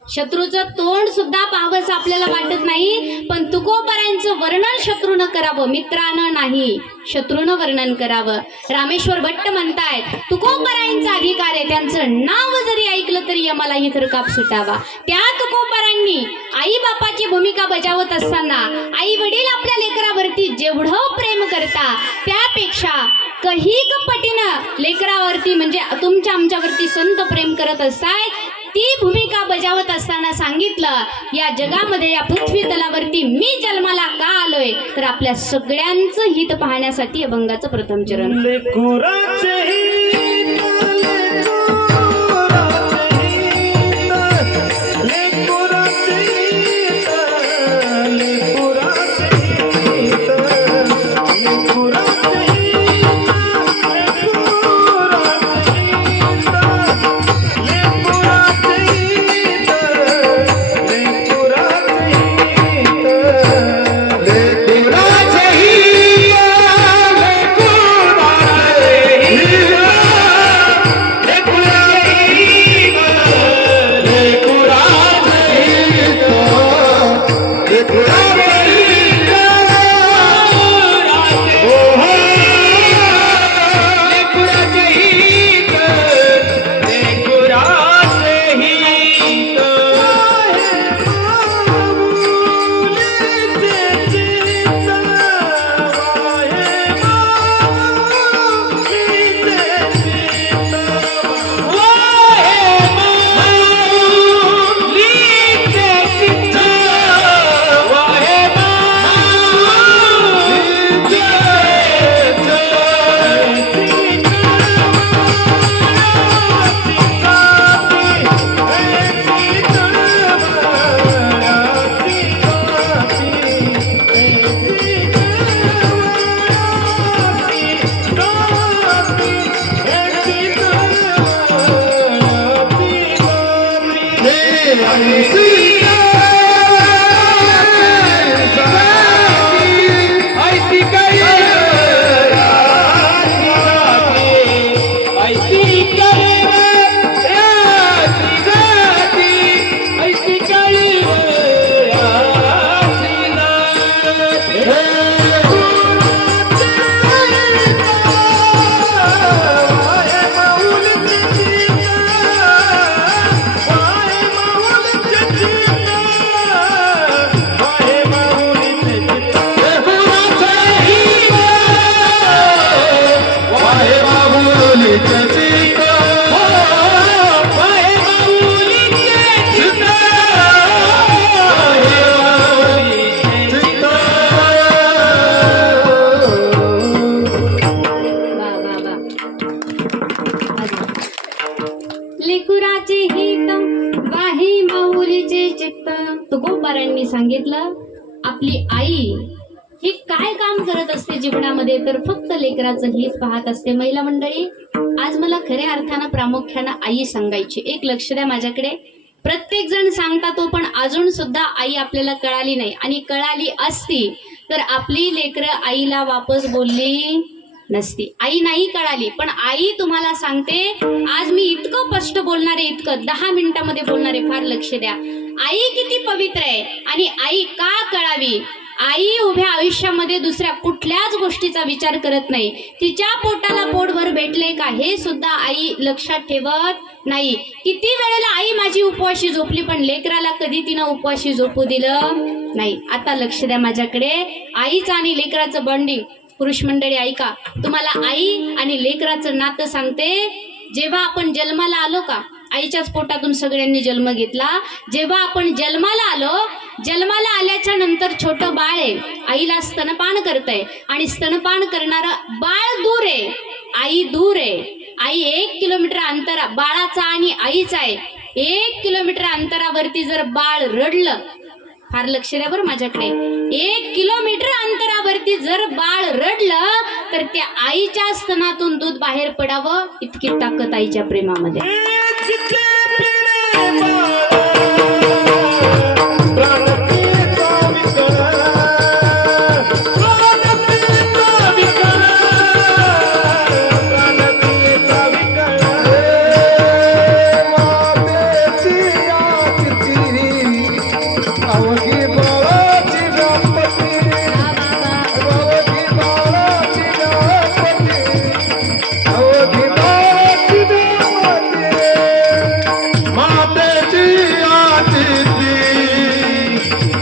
शत्रूचं तोंड सुद्धा पाहावंसं आपल्याला वाटत नाही. पण तुकोबारायांचं वर्णन शत्रूनं करावं, मित्रानं नाही, शत्रूनं वर्णन करावं. रामेश्वर भट्ट म्हणतायत तुकोबारायांचा अधिकार आहे, त्यांचं नाव जरी ऐकलं तरी यमालाही थरकाप सुटावा. त्या तुकोबारांनी आई बापाची भूमिका बजावत असताना आई वडील आपल्या लेकरावरती जेवढं प्रेम करता त्यापेक्षा कहीक पटीनं लेकरावरती म्हणजे तुमच्या आमच्यावरती संत प्रेम करत असताय. ती भूमिका बजावत असताना सांगितलं, या जगामध्ये या पृथ्वी तलावरती मी जन्माला का आलोय तर आपल्या सगळ्यांचं हित पाहण्यासाठी अभंगाचं प्रथम चरण. तुकोबारायांनी सांगितलं, आपली आई ही काय काम करत असते जीवनामध्ये, तर फक्त लेकराचं हित पाहत असते. महिला मंडळी, आज मला खऱ्या अर्थानं प्रामुख्यानं आई सांगायची. एक लक्ष द्या माझ्याकडे. प्रत्येक जण सांगतात तो, पण अजून सुद्धा आई आपल्याला कळाली नाही. आणि कळाली असती तर आपली लेकरं आईला वापस बोलली नसती. आई नाही कळाली, पण आई तुम्हाला सांगते, आज मी इतकं स्पष्ट बोलणार आहे, इतकं 10 मिनिटामध्ये बोलणार आहे. फार लक्ष द्या. आई किती पवित्र आहे आणि आई का कळावी. आई उभ्या आयुष्यामध्ये दुसऱ्या कुठल्याच गोष्टीचा विचार करत नाही. तिच्या पोटाला पोटभर भेटले का हे सुद्धा आई लक्षात ठेवत नाही. किती वेळेला आई माझी उपवाशी झोपली, पण लेकराला कधी तिनं उपवाशी झोपू दिलं नाही. आता लक्ष द्या माझ्याकडे. आईचं आणि लेकराचं बॉन्डिंग, पुरुष मंडळी ऐका, तुम्हाला आई आणि लेकराचं नातं सांगते. जेव्हा आपण जन्माला आलो का, आईच्याच पोटातून सगळ्यांनी जन्म घेतला. जेव्हा आपण जन्माला आलो, जन्माला आल्याच्या नंतर छोटं बाळ आहे, आईला स्तनपान करतंय आणि स्तनपान करणारं बाळ दूर आहे, आई दूर आहे. आई 1 किलोमीटर अंतर बाळाचा आणि आईचा आहे. 1 किलोमीटर अंतरावरती जर बाळ रडलं, फार लक्ष द्या बरं माझ्याकडे, 1 किलोमीटर अंतरावरती जर बाळ रडलं तर त्या आईच्या स्तनातून दूध बाहेर पडावं, इतकी ताकद आईच्या प्रेमामध्ये.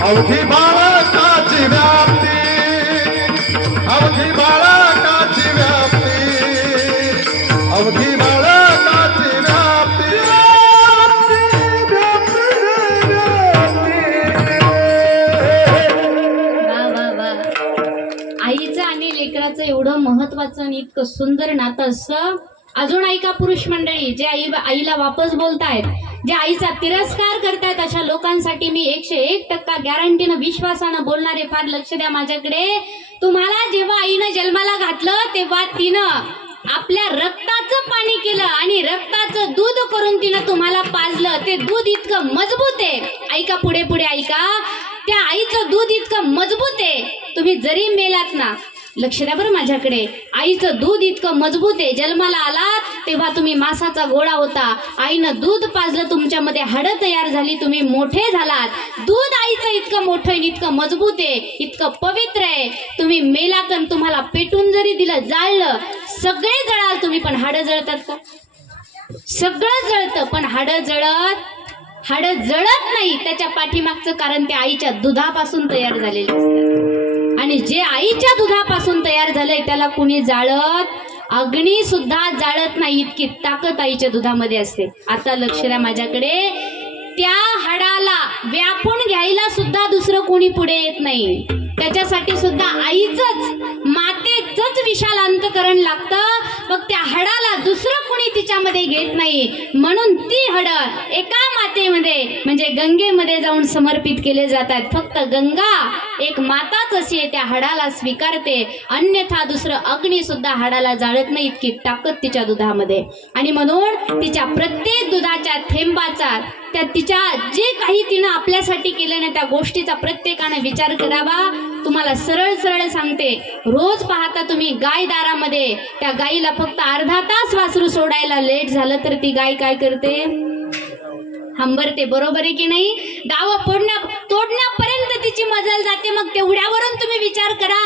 अवघी बाळकाची व्याप्ती, अवघी बाळकाची व्याप्ती, अवघी बाळकाची व्याप्ती, आईचं आणि लेकराचं एवढं महत्वाचं आणि इतकं सुंदर नातं असतं. अजून ऐका पुरुष मंडळी, जे आईला वापस बोलतायत, जे आईचा तिरस्कार करतायत, अशा लोकांसाठी मी 101% गॅरंटीनं विश्वासानं बोलणारे. फार लक्ष द्या माझ्याकडे. तुम्हाला जेव्हा आईनं जन्माला घातलं तेव्हा तिनं आपल्या रक्ताचं पाणी केलं आणि रक्ताचं दूध करून तिनं तुम्हाला पाजलं. ते दूध इतकं मजबूत आहे, ऐका पुढे पुढे ऐका, त्या आईचं दूध इतकं मजबूत आहे, तुम्ही जरी मेलात ना, लक्ष द्या बरं माझ्याकडे, आईचं दूध इतकं मजबूत आहे. जन्माला आलात तेव्हा तुम्ही मांसाचा गोळा होता, आईनं दूध पाजलं, तुमच्यामध्ये हाडं तयार झाली, तुम्ही मोठे झालात. दूध आईचं इतकं मोठं आहे, इतकं मजबूत आहे, इतकं पवित्र आहे. तुम्ही मेलात आणि तुम्हाला पेटून जरी दिलं, जाळलं, सगळे जळाल तुम्ही, पण हाडं जळतात का? सगळं जळतं, पण हाडं जळत नाही. त्याच्या पाठीमागचं कारण ते आईच्या दुधापासून तयार झालेलं असतं. आणि जे आईच्या दुधापासून तयार झालंय त्याला कुणी जाळत, अग्नी सुद्धा जाळत नाही, इतकी ताकद आईच्या दुधामध्ये असते. आता लक्ष द्या माझ्याकडे. त्या हाडाला व्यापून घ्यायला सुद्धा दुसरं कोणी पुढे येत नाही. त्याच्यासाठी सुद्धा आईचंच, मातेचंच विशाल अंतकरण लागतं. मग त्या हाडाला दुसरं कोणी तिच्यामध्ये घेत नाही. म्हणून ती हाडं एका मातेमध्ये म्हणजे गंगेमध्ये जाऊन समर्पित केले जातात. फक्त गंगा एक माताच अशी आहे, त्या हाडाला स्वीकारते, अन्यथा दुसरं अग्नी सुद्धा हाडाला जाळत नाही, इतकी ताकद तिच्या दुधामध्ये. आणि म्हणून तिच्या प्रत्येक दुधाच्या थेंबाचा, त्या तिच्या जे काही तिनं आपल्यासाठी केलं ना, त्या गोष्टीचा प्रत्येकाने विचार करावा. तुम्हाला सरळ सरळ सांगते, रोज पाहता तुम्ही गाय दारामध्ये, त्या गाईला फक्त अर्धा तास वासरू सोडायला लेट झालं तर ती गाय काय करते? हंबरते. बरोबर आहे की नाही? डाव तोडण्यापर्यंत तिची मजल जाते. मग तेवढ्यावरून तुम्ही विचार करा,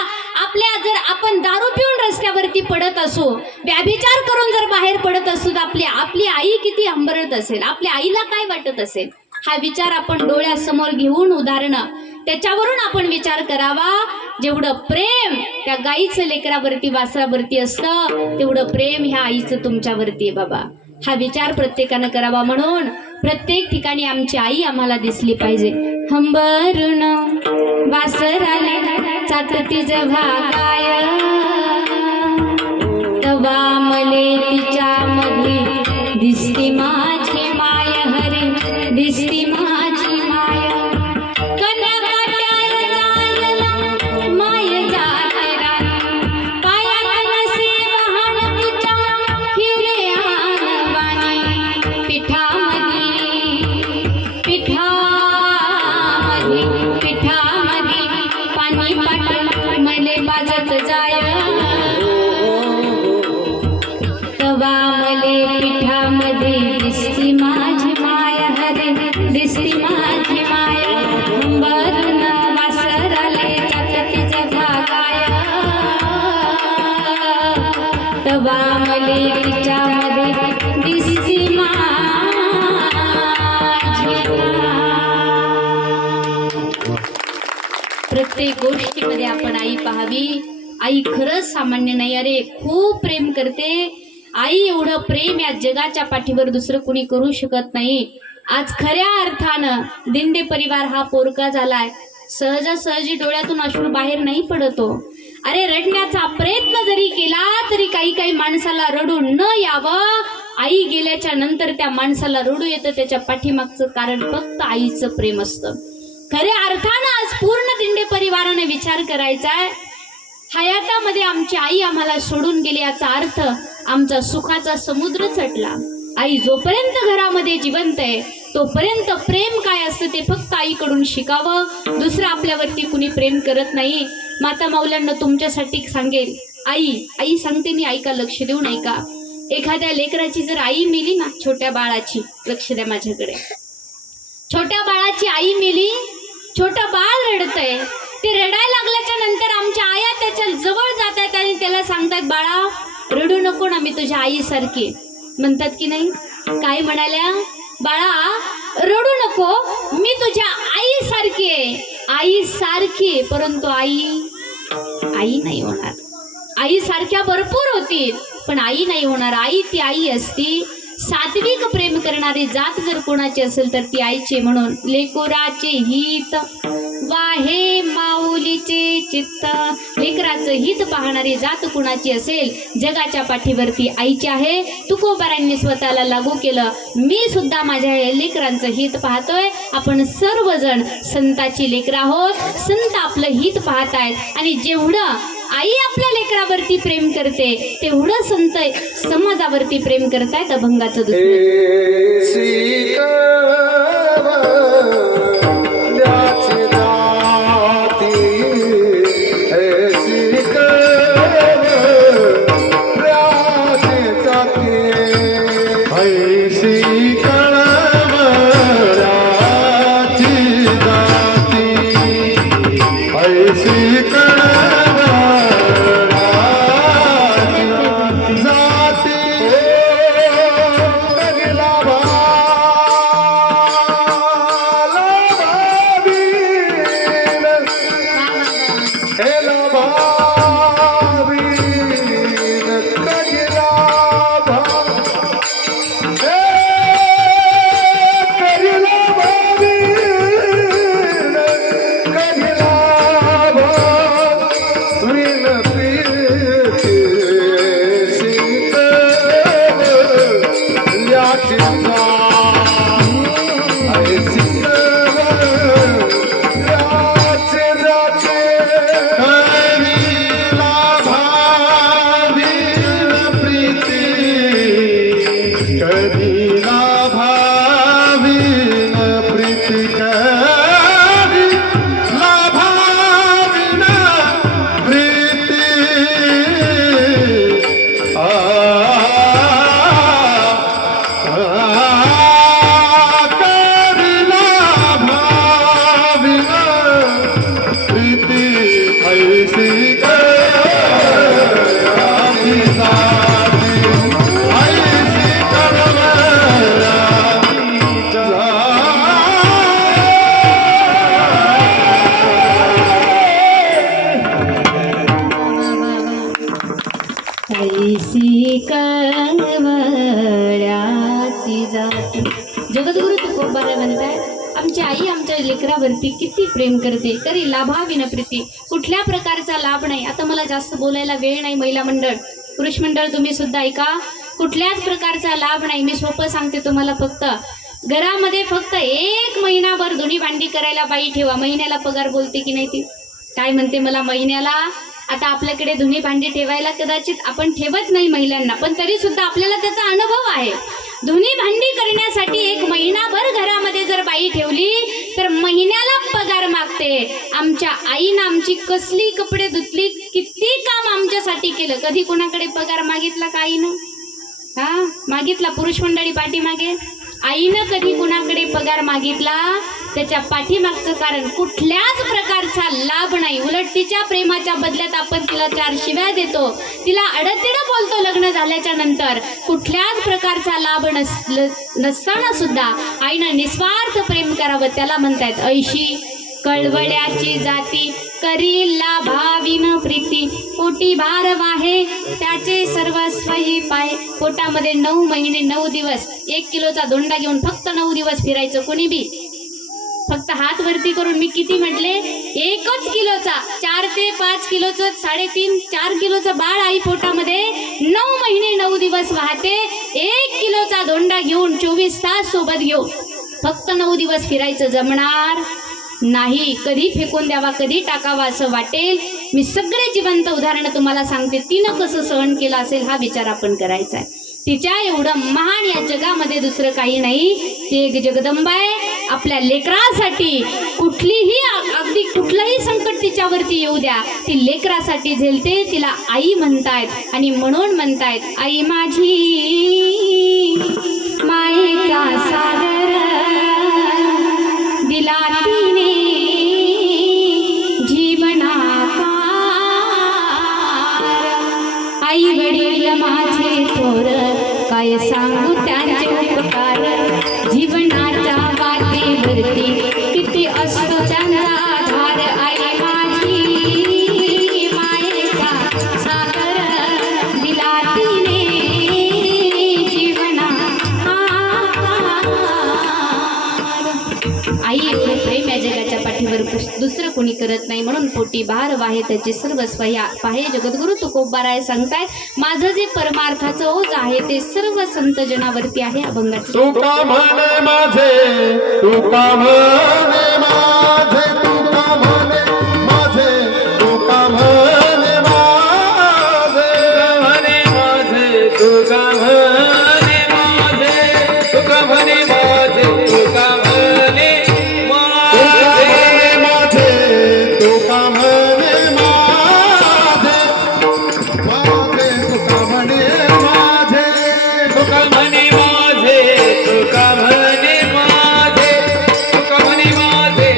जर आपण दारू पिऊन रस्त्यावरती पडत असू, व्याभिचार करून जर बाहेर पडत असू, तर आपली आई किती हंबरत असेल, आपल्या आईला काय वाटत असेल? हा विचार आपण डोळ्यासमोर घेऊन, उदाहरणं त्याच्यावरून आपण विचार करावा. जेवढं प्रेम त्या गाईचं लेकरावरती, वासरावरती असतं, तेवढं प्रेम ह्या आईचं तुमच्यावरती आहे बाबा. हा विचार प्रत्येकानं करावा. म्हणून प्रत्येक ठिकाणी आमची आई आम्हाला दिसली पाहिजे. हंबरून वासराले चाटती जेव्हा गाय, तवा मले तिच्यामध्ये दिसती माझी माय, हरे दिसती माझी माय. कन्या वाट्याला जायला माय दिसती माझी माया अंबरून वासराले जात तिचा भागाय तवा मले तिच्यामध्ये दिसती माझी प्रत्येक गोष्टीमध्ये आपण आई पाहावी. आई खरंच सामान्य नाही. अरे खूप प्रेम करते आई. एवढं प्रेम या जगाच्या पाठीवर दुसरं कुणी करू शकत नाही. आज खऱ्या अर्थानं दिंडे परिवार हा पोरका झालाय. सहजासहजी डोळ्यातून अश्रू बाहेर नाही पडतो. अरे रडण्याचा प्रयत्न जरी केला तरी काही माणसाला रडू न यावं. आई गेल्याच्या नंतर त्या माणसाला रडू येतं. त्याच्या पाठीमागचं कारण फक्त आईचं प्रेम असतं. खऱ्या अर्थानं आज पूर्ण दिंडे परिवाराने विचार करायचाय. हयातामध्ये आमची आई आम्हाला सोडून गेली याचा अर्थ आमचा सुखाचा समुद्र चटला. आई जोपर्यंत घरामध्ये जिवंत आहे तोपर्यंत प्रेम काय असतं ते फक्त आईकडून शिकावं. दुसरं आपल्यावरती कुणी प्रेम करत नाही. माता माऊल्यांना तुमच्यासाठी सांगेल. आई सांगते मी, ऐका, लक्ष देऊन ऐका. एखाद्या लेकराची जर आई मेली ना, छोट्या बाळाची, लक्ष द्या माझ्याकडे, छोट्या बाळाची आई मेली, छोटं बाळ रडतंय. ते रडायला लागल्याच्या नंतर आमच्या आया त्याच्या जवळ जात आहेत आणि त्याला सांगतात, बाळा रडू नको ना, मी तुझ्या आईसारखी. म्हणतात की नाही? काय म्हणाल्या? बाळा रडू नको, मी तुझ्या आईसारखी आहे. आईसारखी, परंतु आई नाही होणार. आईसारख्या भरपूर होतील पण आई नाही होणार. आई ती आई असती. सात्विक प्रेम करणारी जात जर कोणाची असेल तर ती आईचे. म्हणून लेकोराचे हित वाहे माऊलीचे चित्त. लेकराचं हित पाहणारी जात कुणाची असेल जगाच्या पाठीवरती आईची आहे. तुकोबारांनी स्वतःला लागू केलं. मी सुद्धा माझ्या लेकरांचं हित पाहतोय. आपण सर्वजण संताची लेकरं आहोत. संत आपलं हित पाहतायत आणि जेवढं आई आपल्या लेकरावरती प्रेम करते तेवढं संत समाजावरती प्रेम करतायत. अभंगाचं जगद्गुरु तुकोबाराय म्हणतात, आमची आई आमच्या लेकरावरती किती प्रेम करते, तरी लाभाविन प्रीती. कुठल्या प्रकारचा लाभ नाही. आता मला जास्त बोलायला वेळ नाही. महिला मंडळ, पुरुष मंडळ तुम्ही सुद्धा ऐका. कुठल्याच प्रकारचा लाभ नाही. मी सोपं सांगते तुम्हाला. फक्त घरामध्ये फक्त 1 महिनाभर धुणी भांडी करायला बाई ठेवा. महिन्याला पगार बोलते की नाही ती? काय म्हणते मला महिन्याला? आता आपल्याकडे धुणी भांडी ठेवायला कदाचित आपण ठेवत नाही महिलांना, पण तरी सुद्धा आपल्याला त्याचा अनुभव आहे. धुणी भांडी करण्यासाठी 1 महिनाभर घरामध्ये जर बाई ठेवली तर महिन्याला पगार मागते. आमच्या आईनं आमची कसली कपडे धुतली, किती काम आमच्यासाठी केलं. कधी कोणाकडे पगार मागितला का आईनं? मागितला? पुरुष मंडळी पाठीमागे आईनं कधी कुणाकडे पगार मागितला त्याच्या पाठीमागचं कारण कुठल्याच प्रकारचा लाभ नाही. उलट तिच्या प्रेमाच्या बदल्यात आपण तिला 4 शिव्या देतो, तिला अडतिडं बोलतो. लग्न झाल्याच्या नंतर कुठल्याच प्रकारचा लाभ नसताना सुद्धा आईनं निस्वार्थ प्रेम करावं. त्याला म्हणतायत ऐशी कळवळ्याची जाती करी लाभाविन प्रीती पोटी भार वाहे त्याचे सर्वस्वही पाहे. पोटामध्ये 9 महिने 9 दिवस 1 किलोचा धोंडा घेऊन फक्त 9 दिवस फिरायचं. कोणी बी फक्त हात वरती करून मी किती म्हटले 1 किलोचा 4 ते 5 किलोचं 3.5 4 किलोचं बाळ आई पोटामध्ये 9 महिने 9 दिवस वाहते. 1 किलोचा धोंडा घेऊन 24 तास सोबत घेऊन फक्त 9 दिवस फिरायचं जमणार नाही. कधी फेकून द्यावा कधी टाकावा असं वाटेल. मी सगळे जिवंत उदाहरणं तुम्हाला सांगते. तिनं कसं सहन केलं असेल हा विचार आपण करायचा आहे. तिच्या एवढं महान या जगामध्ये दुसरं काही नाही. ती एक जगदंबा आहे. आपल्या लेकरासाठी कुठलीही अगदी कुठलंही संकट तिच्यावरती येऊ द्या ती लेकरासाठी झेलते. तिला आई म्हणतायत आणि म्हणून म्हणतायत आई माझी मायेचा सागर दिला तिने जीवनाकार. आई वडील माझे थोर काय सांगू त्यांचे उपकार. जीवनाच्या वाटेवरती किती असतो त्यांचा आधार. आई माझी मायेचा सागर दिला तिने आई एवढं प्रेम या जगाच्या पाठीवर दुसरं कोणी करत नाही. म्हणून पोटी भार वाहे त्याचे सर्वस्व या पाहे जगद्गुरु तुकोबाराय सांगतायत. माझं जे परमार्थाचं ओझ आहे ते सर्व संत जनावरती आहे. अभंगाचे तुका म्हणे माझे तुका म्हणे माझे तुका म्हणे माझे तुका म्हणे माझे तुका म्हणे माझे तुका म्हणे माझे तुका म्हणे माझे तुका म्हणे माझे माझे तुका म्हणे माझे तुका म्हणे माझे तुका म्हणे माझे तुका म्हणे माझे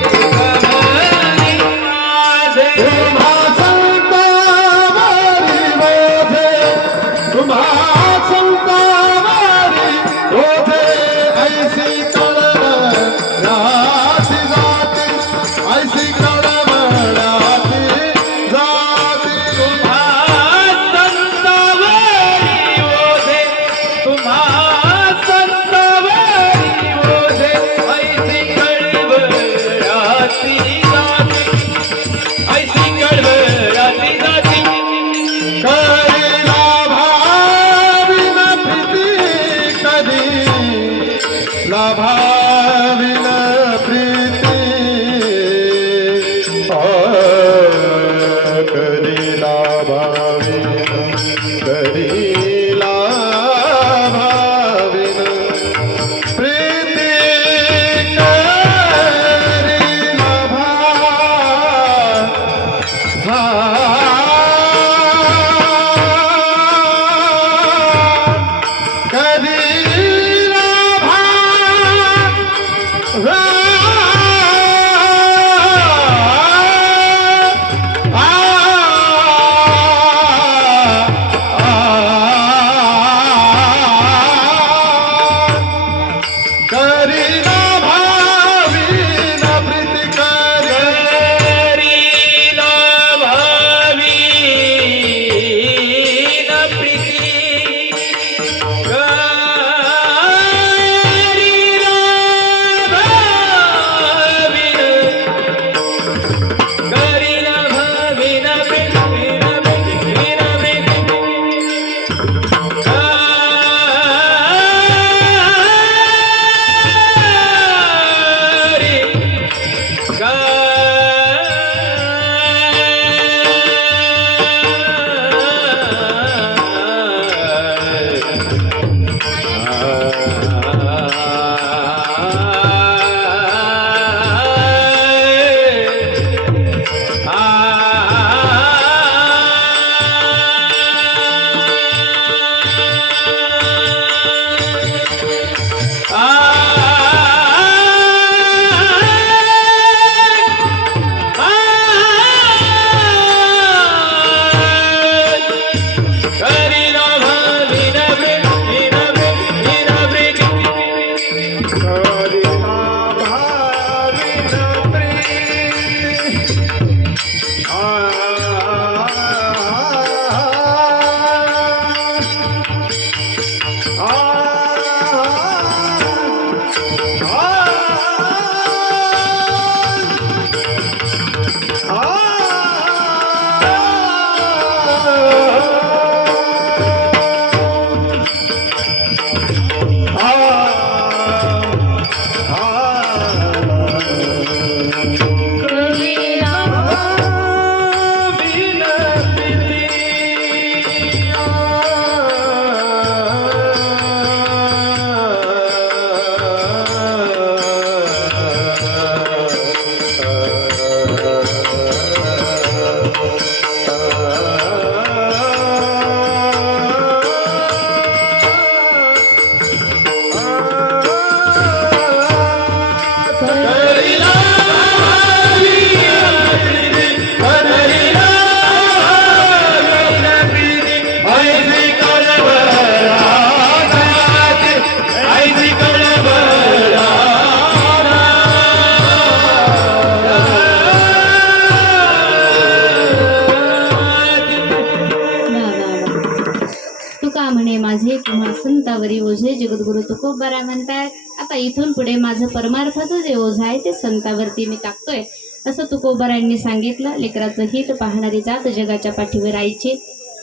जगद्गुरु तुकोबाराय म्हणतायत, आता इथून पुढे माझं परमार्थाचं जे ओझं आहे ते संतावरती मी टाकतोय, असं तुकोबारायांनी सांगितलं. लेकराचं हित पाहणारी जात जगाच्या पाठीवर आईची.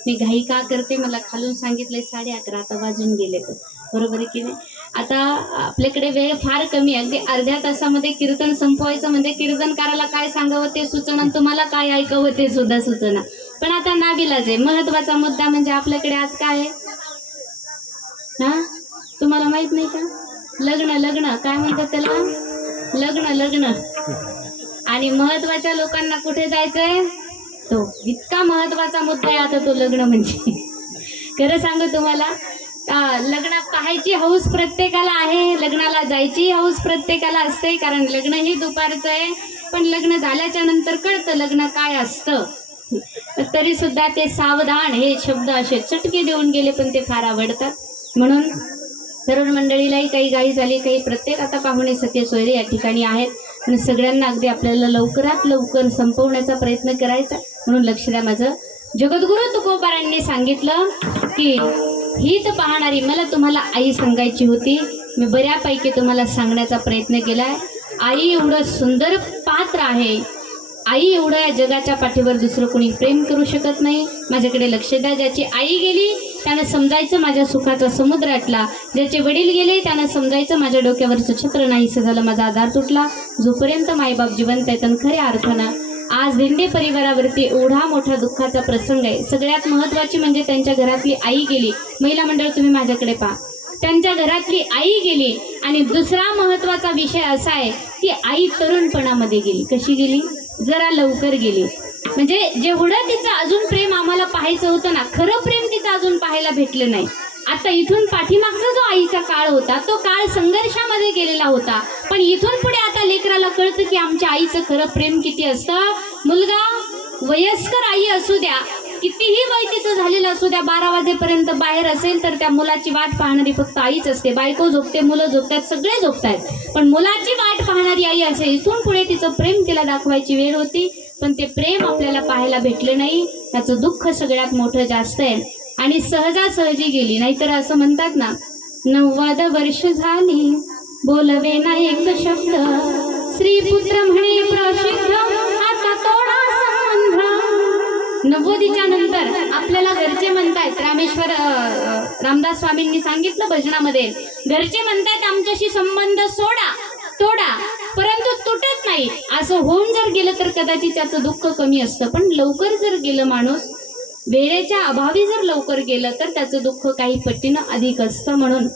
मी घाई का करते, मला खालून सांगितलंय 11:30, आता वाजून गेले तर बरोबर आहे की नाही. आता आपल्याकडे वेळ फार कमी आहे, अगदी अर्ध्या तासामध्ये कीर्तन संपवायचं म्हणजे कीर्तनकाराला काय सांगावं ते सुचना, तुम्हाला काय ऐकावं ते सुद्धा सुचना. पण आता नाविलाज आहे. महत्वाचा मुद्दा म्हणजे आपल्याकडे आज काय आहे, हा तुम्हाला माहित नाही का? लग्न काय म्हणतात त्याला, लग्न. आणि महत्वाच्या लोकांना कुठे जायचंय, तो इतका महत्वाचा मुद्दा आहे आता तो लग्न म्हणजे. खरं सांगू तुम्हाला, लग्नात पाहायची हौस प्रत्येकाला आहे, लग्नाला जायची हौस प्रत्येकाला असते, कारण लग्न हे दुपारचं आहे. पण लग्न झाल्याच्या नंतर कळतं लग्न काय असतं. तरी सुद्धा ते सावधान हे शब्द असे चटके देऊन गेले, पण ते फार आवडतात. म्हणून तरुण मंडळीलाही काही घाई झाली, काही प्रत्येक आता पाहुणे सखे सोयरे या ठिकाणी आहेत, आणि सगळ्यांना अगदी आपल्याला लवकरात लवकर संपवण्याचा प्रयत्न करायचा. म्हणून लक्ष द्या. माझं जगद्गुरु तुकोबारांनी सांगितलं की हित पाहणारी, मला तुम्हाला आई सांगायची होती, मी बऱ्यापैकी तुम्हाला सांगण्याचा प्रयत्न केलाय. आई एवढं सुंदर पात्र आहे, आई एवढं या जगाच्या पाठीवर दुसरं कोणी प्रेम करू शकत नाही. माझ्याकडे लक्ष द्या. ज्याची आई गेली त्यानं समजायचं माझ्या सुखाचा समुद्र आटला, ज्याचे वडील गेले त्यानं समजायचं माझ्या डोक्यावरचं छत्र नाहीसं झालं, माझा आधार तुटला. जोपर्यंत मायबाप जिवंत आहेत आणि खऱ्या अर्थानं आज दिंडे परिवारावरती एवढा मोठा दुःखाचा प्रसंग आहे. सगळ्यात महत्त्वाची म्हणजे त्यांच्या घरातली आई गेली. महिला मंडळ तुम्ही माझ्याकडे पहा, त्यांच्या घरातली आई गेली. आणि दुसरा महत्त्वाचा विषय असा आहे की आई तरुणपणामध्ये गेली. कशी गेली, जरा लवकर गेली. म्हणजे जेवढं तिचं अजून प्रेम आम्हाला पाहायचं होतं ना, खरं प्रेम तिचं अजून पाहायला भेटलं नाही. आता इथून पाठीमागचा जो आईचा काळ होता तो काळ संघर्षामध्ये गेलेला होता, पण इथून पुढे आता लेकराला कळतं की आमच्या आईचं खरं प्रेम किती असतं. मुलगा वयस्कर आई असू द्या, कितीही वय तिचं झालेलं असू द्या, 12 वाजेपर्यंत बाहेर असेल तर त्या मुलाची वाट पाहणारी फक्त आईच असते. बायको झोपते, मुलं झोपतात, सगळे झोपतायत, पण मुलाची वाट पाहणारी आई असे. इथून पुढे तिचं प्रेम तिला दाखवायची वेळ होती, पण ते प्रेम आपल्याला पाहायला भेटलं नाही. त्याचं दुःख सगळ्यात मोठं जास्त आहे. आणि सहजासहजी गेली. नाहीतर असं म्हणतात ना, 90 वर्ष झाली बोलवे ना एक शब्द, श्रीपुत्र म्हणे प्रसिद्ध, आता तोडा संबंध. 90च्या नंतर आपल्याला घरचे म्हणतायत, रामदास स्वामींनी सांगितलं भजनामध्ये, घरचे म्हणतायत आमच्याशी संबंध तोडा, परंतु तुटत नाही. असं होऊन जर गेलं तर कदाचित त्याचं दुःख कमी असतं, पण लवकर जर गेलं माणूस, वेळेच्या अभावी जर लवकर गेलं तर त्याचं दुःख काही पटीनं अधिक असतं. म्हणून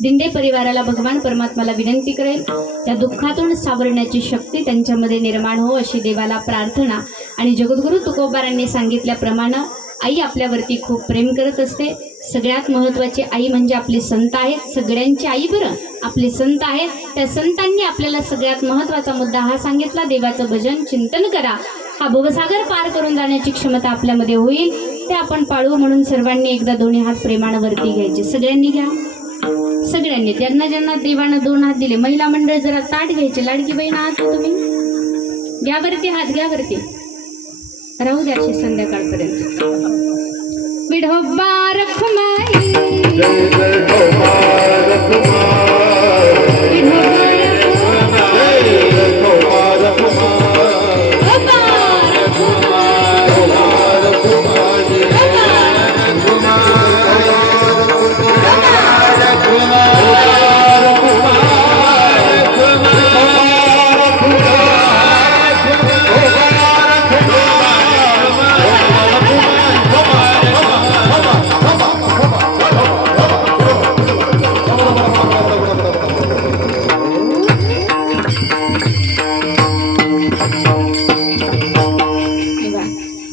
दिंडे परिवाराला भगवान परमात्माला विनंती करेल, त्या दुःखातून सावरण्याची शक्ती त्यांच्यामध्ये निर्माण हो अशी देवाला प्रार्थना. आणि जगद्गुरु तुकोबारांनी सांगितल्याप्रमाणे आई आपल्यावरती खूप प्रेम करत असते. सगळ्यात महत्त्वाची आई म्हणजे आपले संत आहेत. सगळ्यांची आई बरं आपले संत आहेत. त्या संतांनी आपल्याला सगळ्यात महत्त्वाचा मुद्दा हा सांगितला, देवाचं भजन चिंतन करा. हा भवसागर पार करून जाण्याची क्षमता आपल्यामध्ये होईल, ते आपण पाळू. म्हणून सर्वांनी एकदा दोन्ही हात प्रेमानं वरती घ्यायचे. सगळ्यांनी घ्या, सगळ्यांनी. ज्यांना ज्यांना देवानं 2 हात दिले, महिला मंडळ जरा ताट घ्यायचे. लाडकी बहीण आहात तुम्ही, घ्या वरती हात, घ्या वरती, राहू द्या अशी संध्याकाळपर्यंत. विठोबा रखुमाई,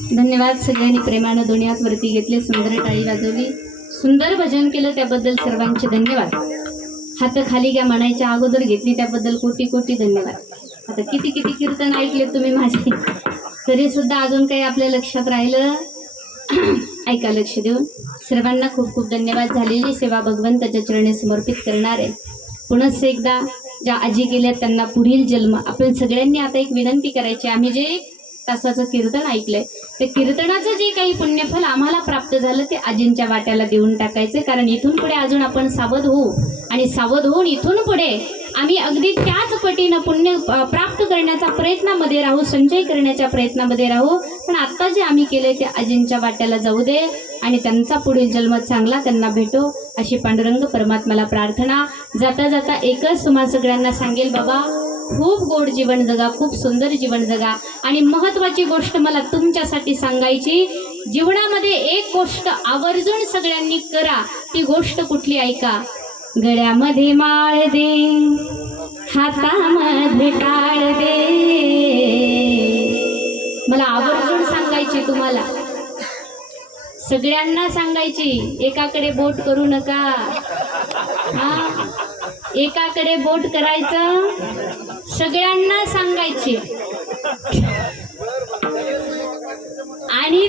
धन्यवाद. सगळ्यांनी प्रेमानं दोन्ही हात वरती घेतले, सुंदर टाळी वाजवली, सुंदर भजन केलं, त्याबद्दल सर्वांचे धन्यवाद. हात खाली घ्या म्हणायच्या अगोदर घेतली त्याबद्दल कोटी कोटी धन्यवाद. आता किती किती कीर्तन ऐकले तुम्ही माझे, तरी सुद्धा अजून काही आपल्या लक्षात राहिलं ऐका लक्ष देऊन. सर्वांना खूप खूप धन्यवाद. झालेली सेवा भगवंताच्या चरणी समर्पित करणार आहे. पुनश्च एकदा ज्या आजी गेल्या त्यांना पुढील जन्म. आपण सगळ्यांनी आता एक विनंती करायची, आम्ही जे तासाचं कीर्तन ऐकलंय, ते कीर्तनाचं जे काही पुण्यफल आम्हाला प्राप्त झालं ते आजींच्या वाट्याला देऊन टाकायचं. कारण इथून पुढे अजून आपण सावध होऊ आणि सावध होऊन इथून पुढे आम्ही अगदी त्याच पटीनं पुण्य प्राप्त करण्याचा प्रयत्नामध्ये राहू, संचय करण्याच्या प्रयत्नामध्ये राहू. पण आता जे आम्ही केले ते आजींच्या वाट्याला जाऊ दे आणि त्यांचा पुढील जन्म चांगला त्यांना भेटो अशी पांडुरंग परमात्म्याला प्रार्थना. जाता जाता एकच तुम्हा सगळ्यांना सांगेल, बाबा खूप गोड जीवन जगा, खूप सुंदर जीवन जगा. आणि महत्त्वाची गोष्ट मला तुमच्यासाठी सांगायची, जीवनामध्ये एक गोष्ट आवर्जून सगळ्यांनी करा. ती गोष्ट कुठली ऐका. गळ्यामध्ये माळ दे, हातामध्ये टाळ दे. मला आवर्जून सांगायची, तुम्हाला सगळ्यांना सांगायची. एकाकडे बोट करू नका. हा, एकाकडे बोट करायचं, सगळ्यांना सांगायची. आणि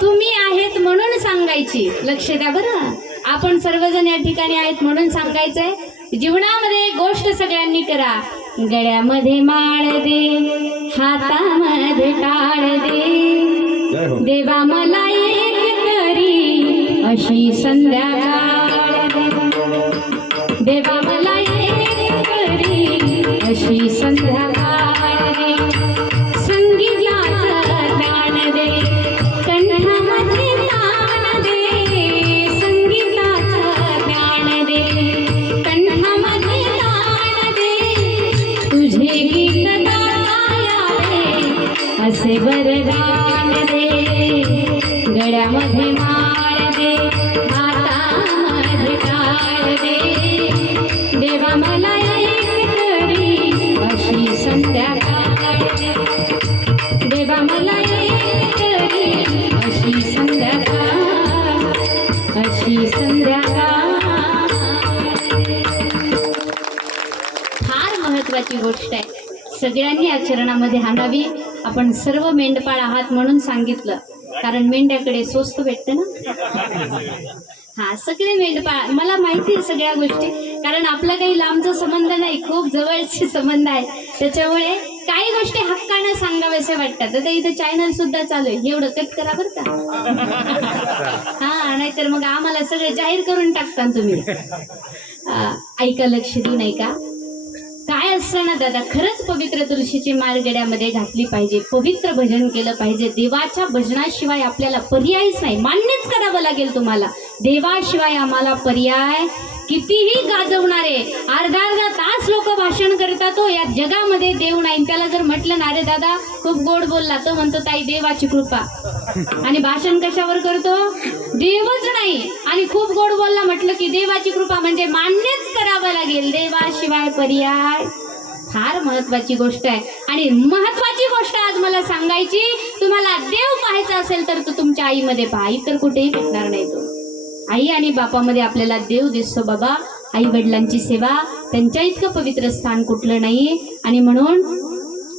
तुम्ही आहेत म्हणून सांगायची. लक्ष द्या बरं, आपण सर्वजण या ठिकाणी आहेत म्हणून सांगायचंय. जीवनामध्ये एक गोष्ट सगळ्यांनी करा. गळ्यामध्ये माळ दे, हातामध्ये टाळ दे. देवा मला एक तरी अशी संध्याकाळ दे. देवा मला एक तरी अशी संध्याकाळ दे. संगीताचं ज्ञान दे, कंठामध्ये ताण दे. संगीताचं ज्ञान दे, कंठामध्ये ताण दे. तुझे गीत गाया दे असे वरदान दे. गळ्यामध्ये माळ दे, हातामध्ये टाळ दे. देवा मला एक तरी अशी संध्याकाळ दे. देवा मला एक तरी अशी संध्याकाळ, अशी संध्याकाळ. फार महत्वाची गोष्ट आहे, सगळ्यांनी आचरणामध्ये आणावी. आपण सर्व मेंढपाळ आहात म्हणून सांगितलं, कारण मेंढ्याकडे स्वस्त भेटते ना. हा, सगळे मेंढपाळ, मला माहिती आहे सगळ्या गोष्टी, कारण आपला काही लांबचा संबंध नाही, खूप जवळचे संबंध आहे. त्याच्यामुळे काही गोष्टी हक्कानं सांगाव्यासे वाटतात. आता इथे चॅनल सुद्धा चालू आहे, एवढं कट करा बरं का. हा, नाहीतर मग आम्हाला सगळे जाहीर करून टाकता तुम्ही. ऐका, लक्ष देऊ नाही का. काय असतं ना दादा, खरंच पवित्र तुळशीची माळ गळ्यामध्ये घातली पाहिजे, पवित्र भजन केलं पाहिजे. देवाच्या भजनाशिवाय आपल्याला पर्यायच नाही, मान्यच करावं लागेल तुम्हाला. देवाशिवाय आम्हाला पर्याय कितीही गाजवणारे अर्धा अर्धा तास लोक भाषण करतात, या जगामध्ये देव नाही. त्याला जर म्हटलं ना, अरे दादा खूप गोड बोलला, तर म्हणतो ताई देवाची कृपा. आणि भाषण कशावर करतो, देवच नाही. आणि खूप गोड बोलला म्हटलं की देवाची कृपा, म्हणजे मान्यच करावं लागेल, देवाशिवाय पर्याय. फार महत्वाची गोष्ट आहे. आणि महत्वाची गोष्ट आज मला सांगायची, तुम्हाला देव पाहायचा असेल तर तो तुमच्या आईमध्ये पहा, इतर कुठेही भेटणार नाही. तो आई आणि बापामध्ये आपल्याला देव दिसतो बाबा. आई वडिलांची सेवा, त्यांच्या इतकं पवित्र स्थान कुठलं नाही. आणि म्हणून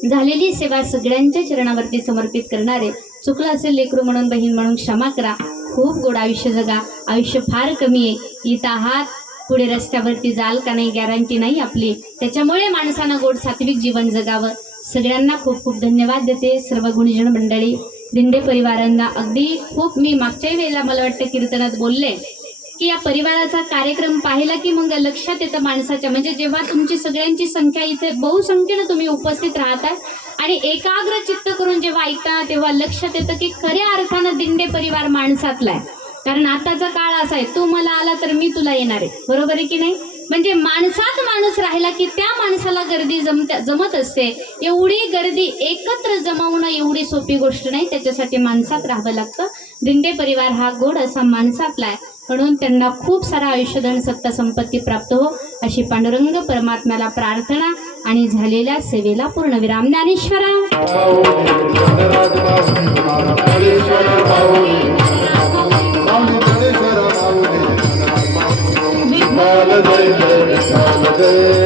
झालेली सेवा सगळ्यांच्या चरणावरती समर्पित करणारे. चुकलं असेल लेकरू म्हणून, बहीण म्हणून क्षमा करा. खूप गोड आयुष्य जगा, आयुष्य फार कमी आहे. इथं आहात, पुढे रस्त्यावरती जाल का नाही गॅरंटी नाही आपली. त्याच्यामुळे माणसानं गोड सात्विक जीवन जगावं. सगळ्यांना खूप खूप धन्यवाद देते. सर्व गुणीजन मंडळी, दिंडे परिवारांना अगदी खूप, मी मागच्याही वेळेला मला वाटतं कीर्तनात बोलले की या परिवाराचा कार्यक्रम पाहिला की मग लक्षात येतं माणसाच्या, म्हणजे जेव्हा तुमची सगळ्यांची संख्या इथे बहुसंख्येनं तुम्ही उपस्थित राहता आणि एकाग्र चित्त करून जेव्हा ऐकता, तेव्हा लक्षात येतं की खऱ्या अर्थानं दिंडे परिवार माणसातला आहे. कारण आताचा काळ असा आहे, तू मला आला तर मी तुला येणार आहे, बरोबर आहे की नाही. म्हणजे माणसात माणूस राहिला की त्या माणसाला गर्दी जमत असते. एवढी गर्दी एकत्र जमवणं एवढी सोपी गोष्ट नाही, त्याच्यासाठी माणसात राहावं लागतं. दिंडे परिवार हा गोड असा माणसातला आहे. म्हणून त्यांना खूप सारा आयुष्यधन सत्ता संपत्ती प्राप्त हो अशी पांडुरंग परमात्म्याला प्रार्थना. आणि झालेल्या सेवेला पूर्णविराम. ज्ञानेश्वरा जय जय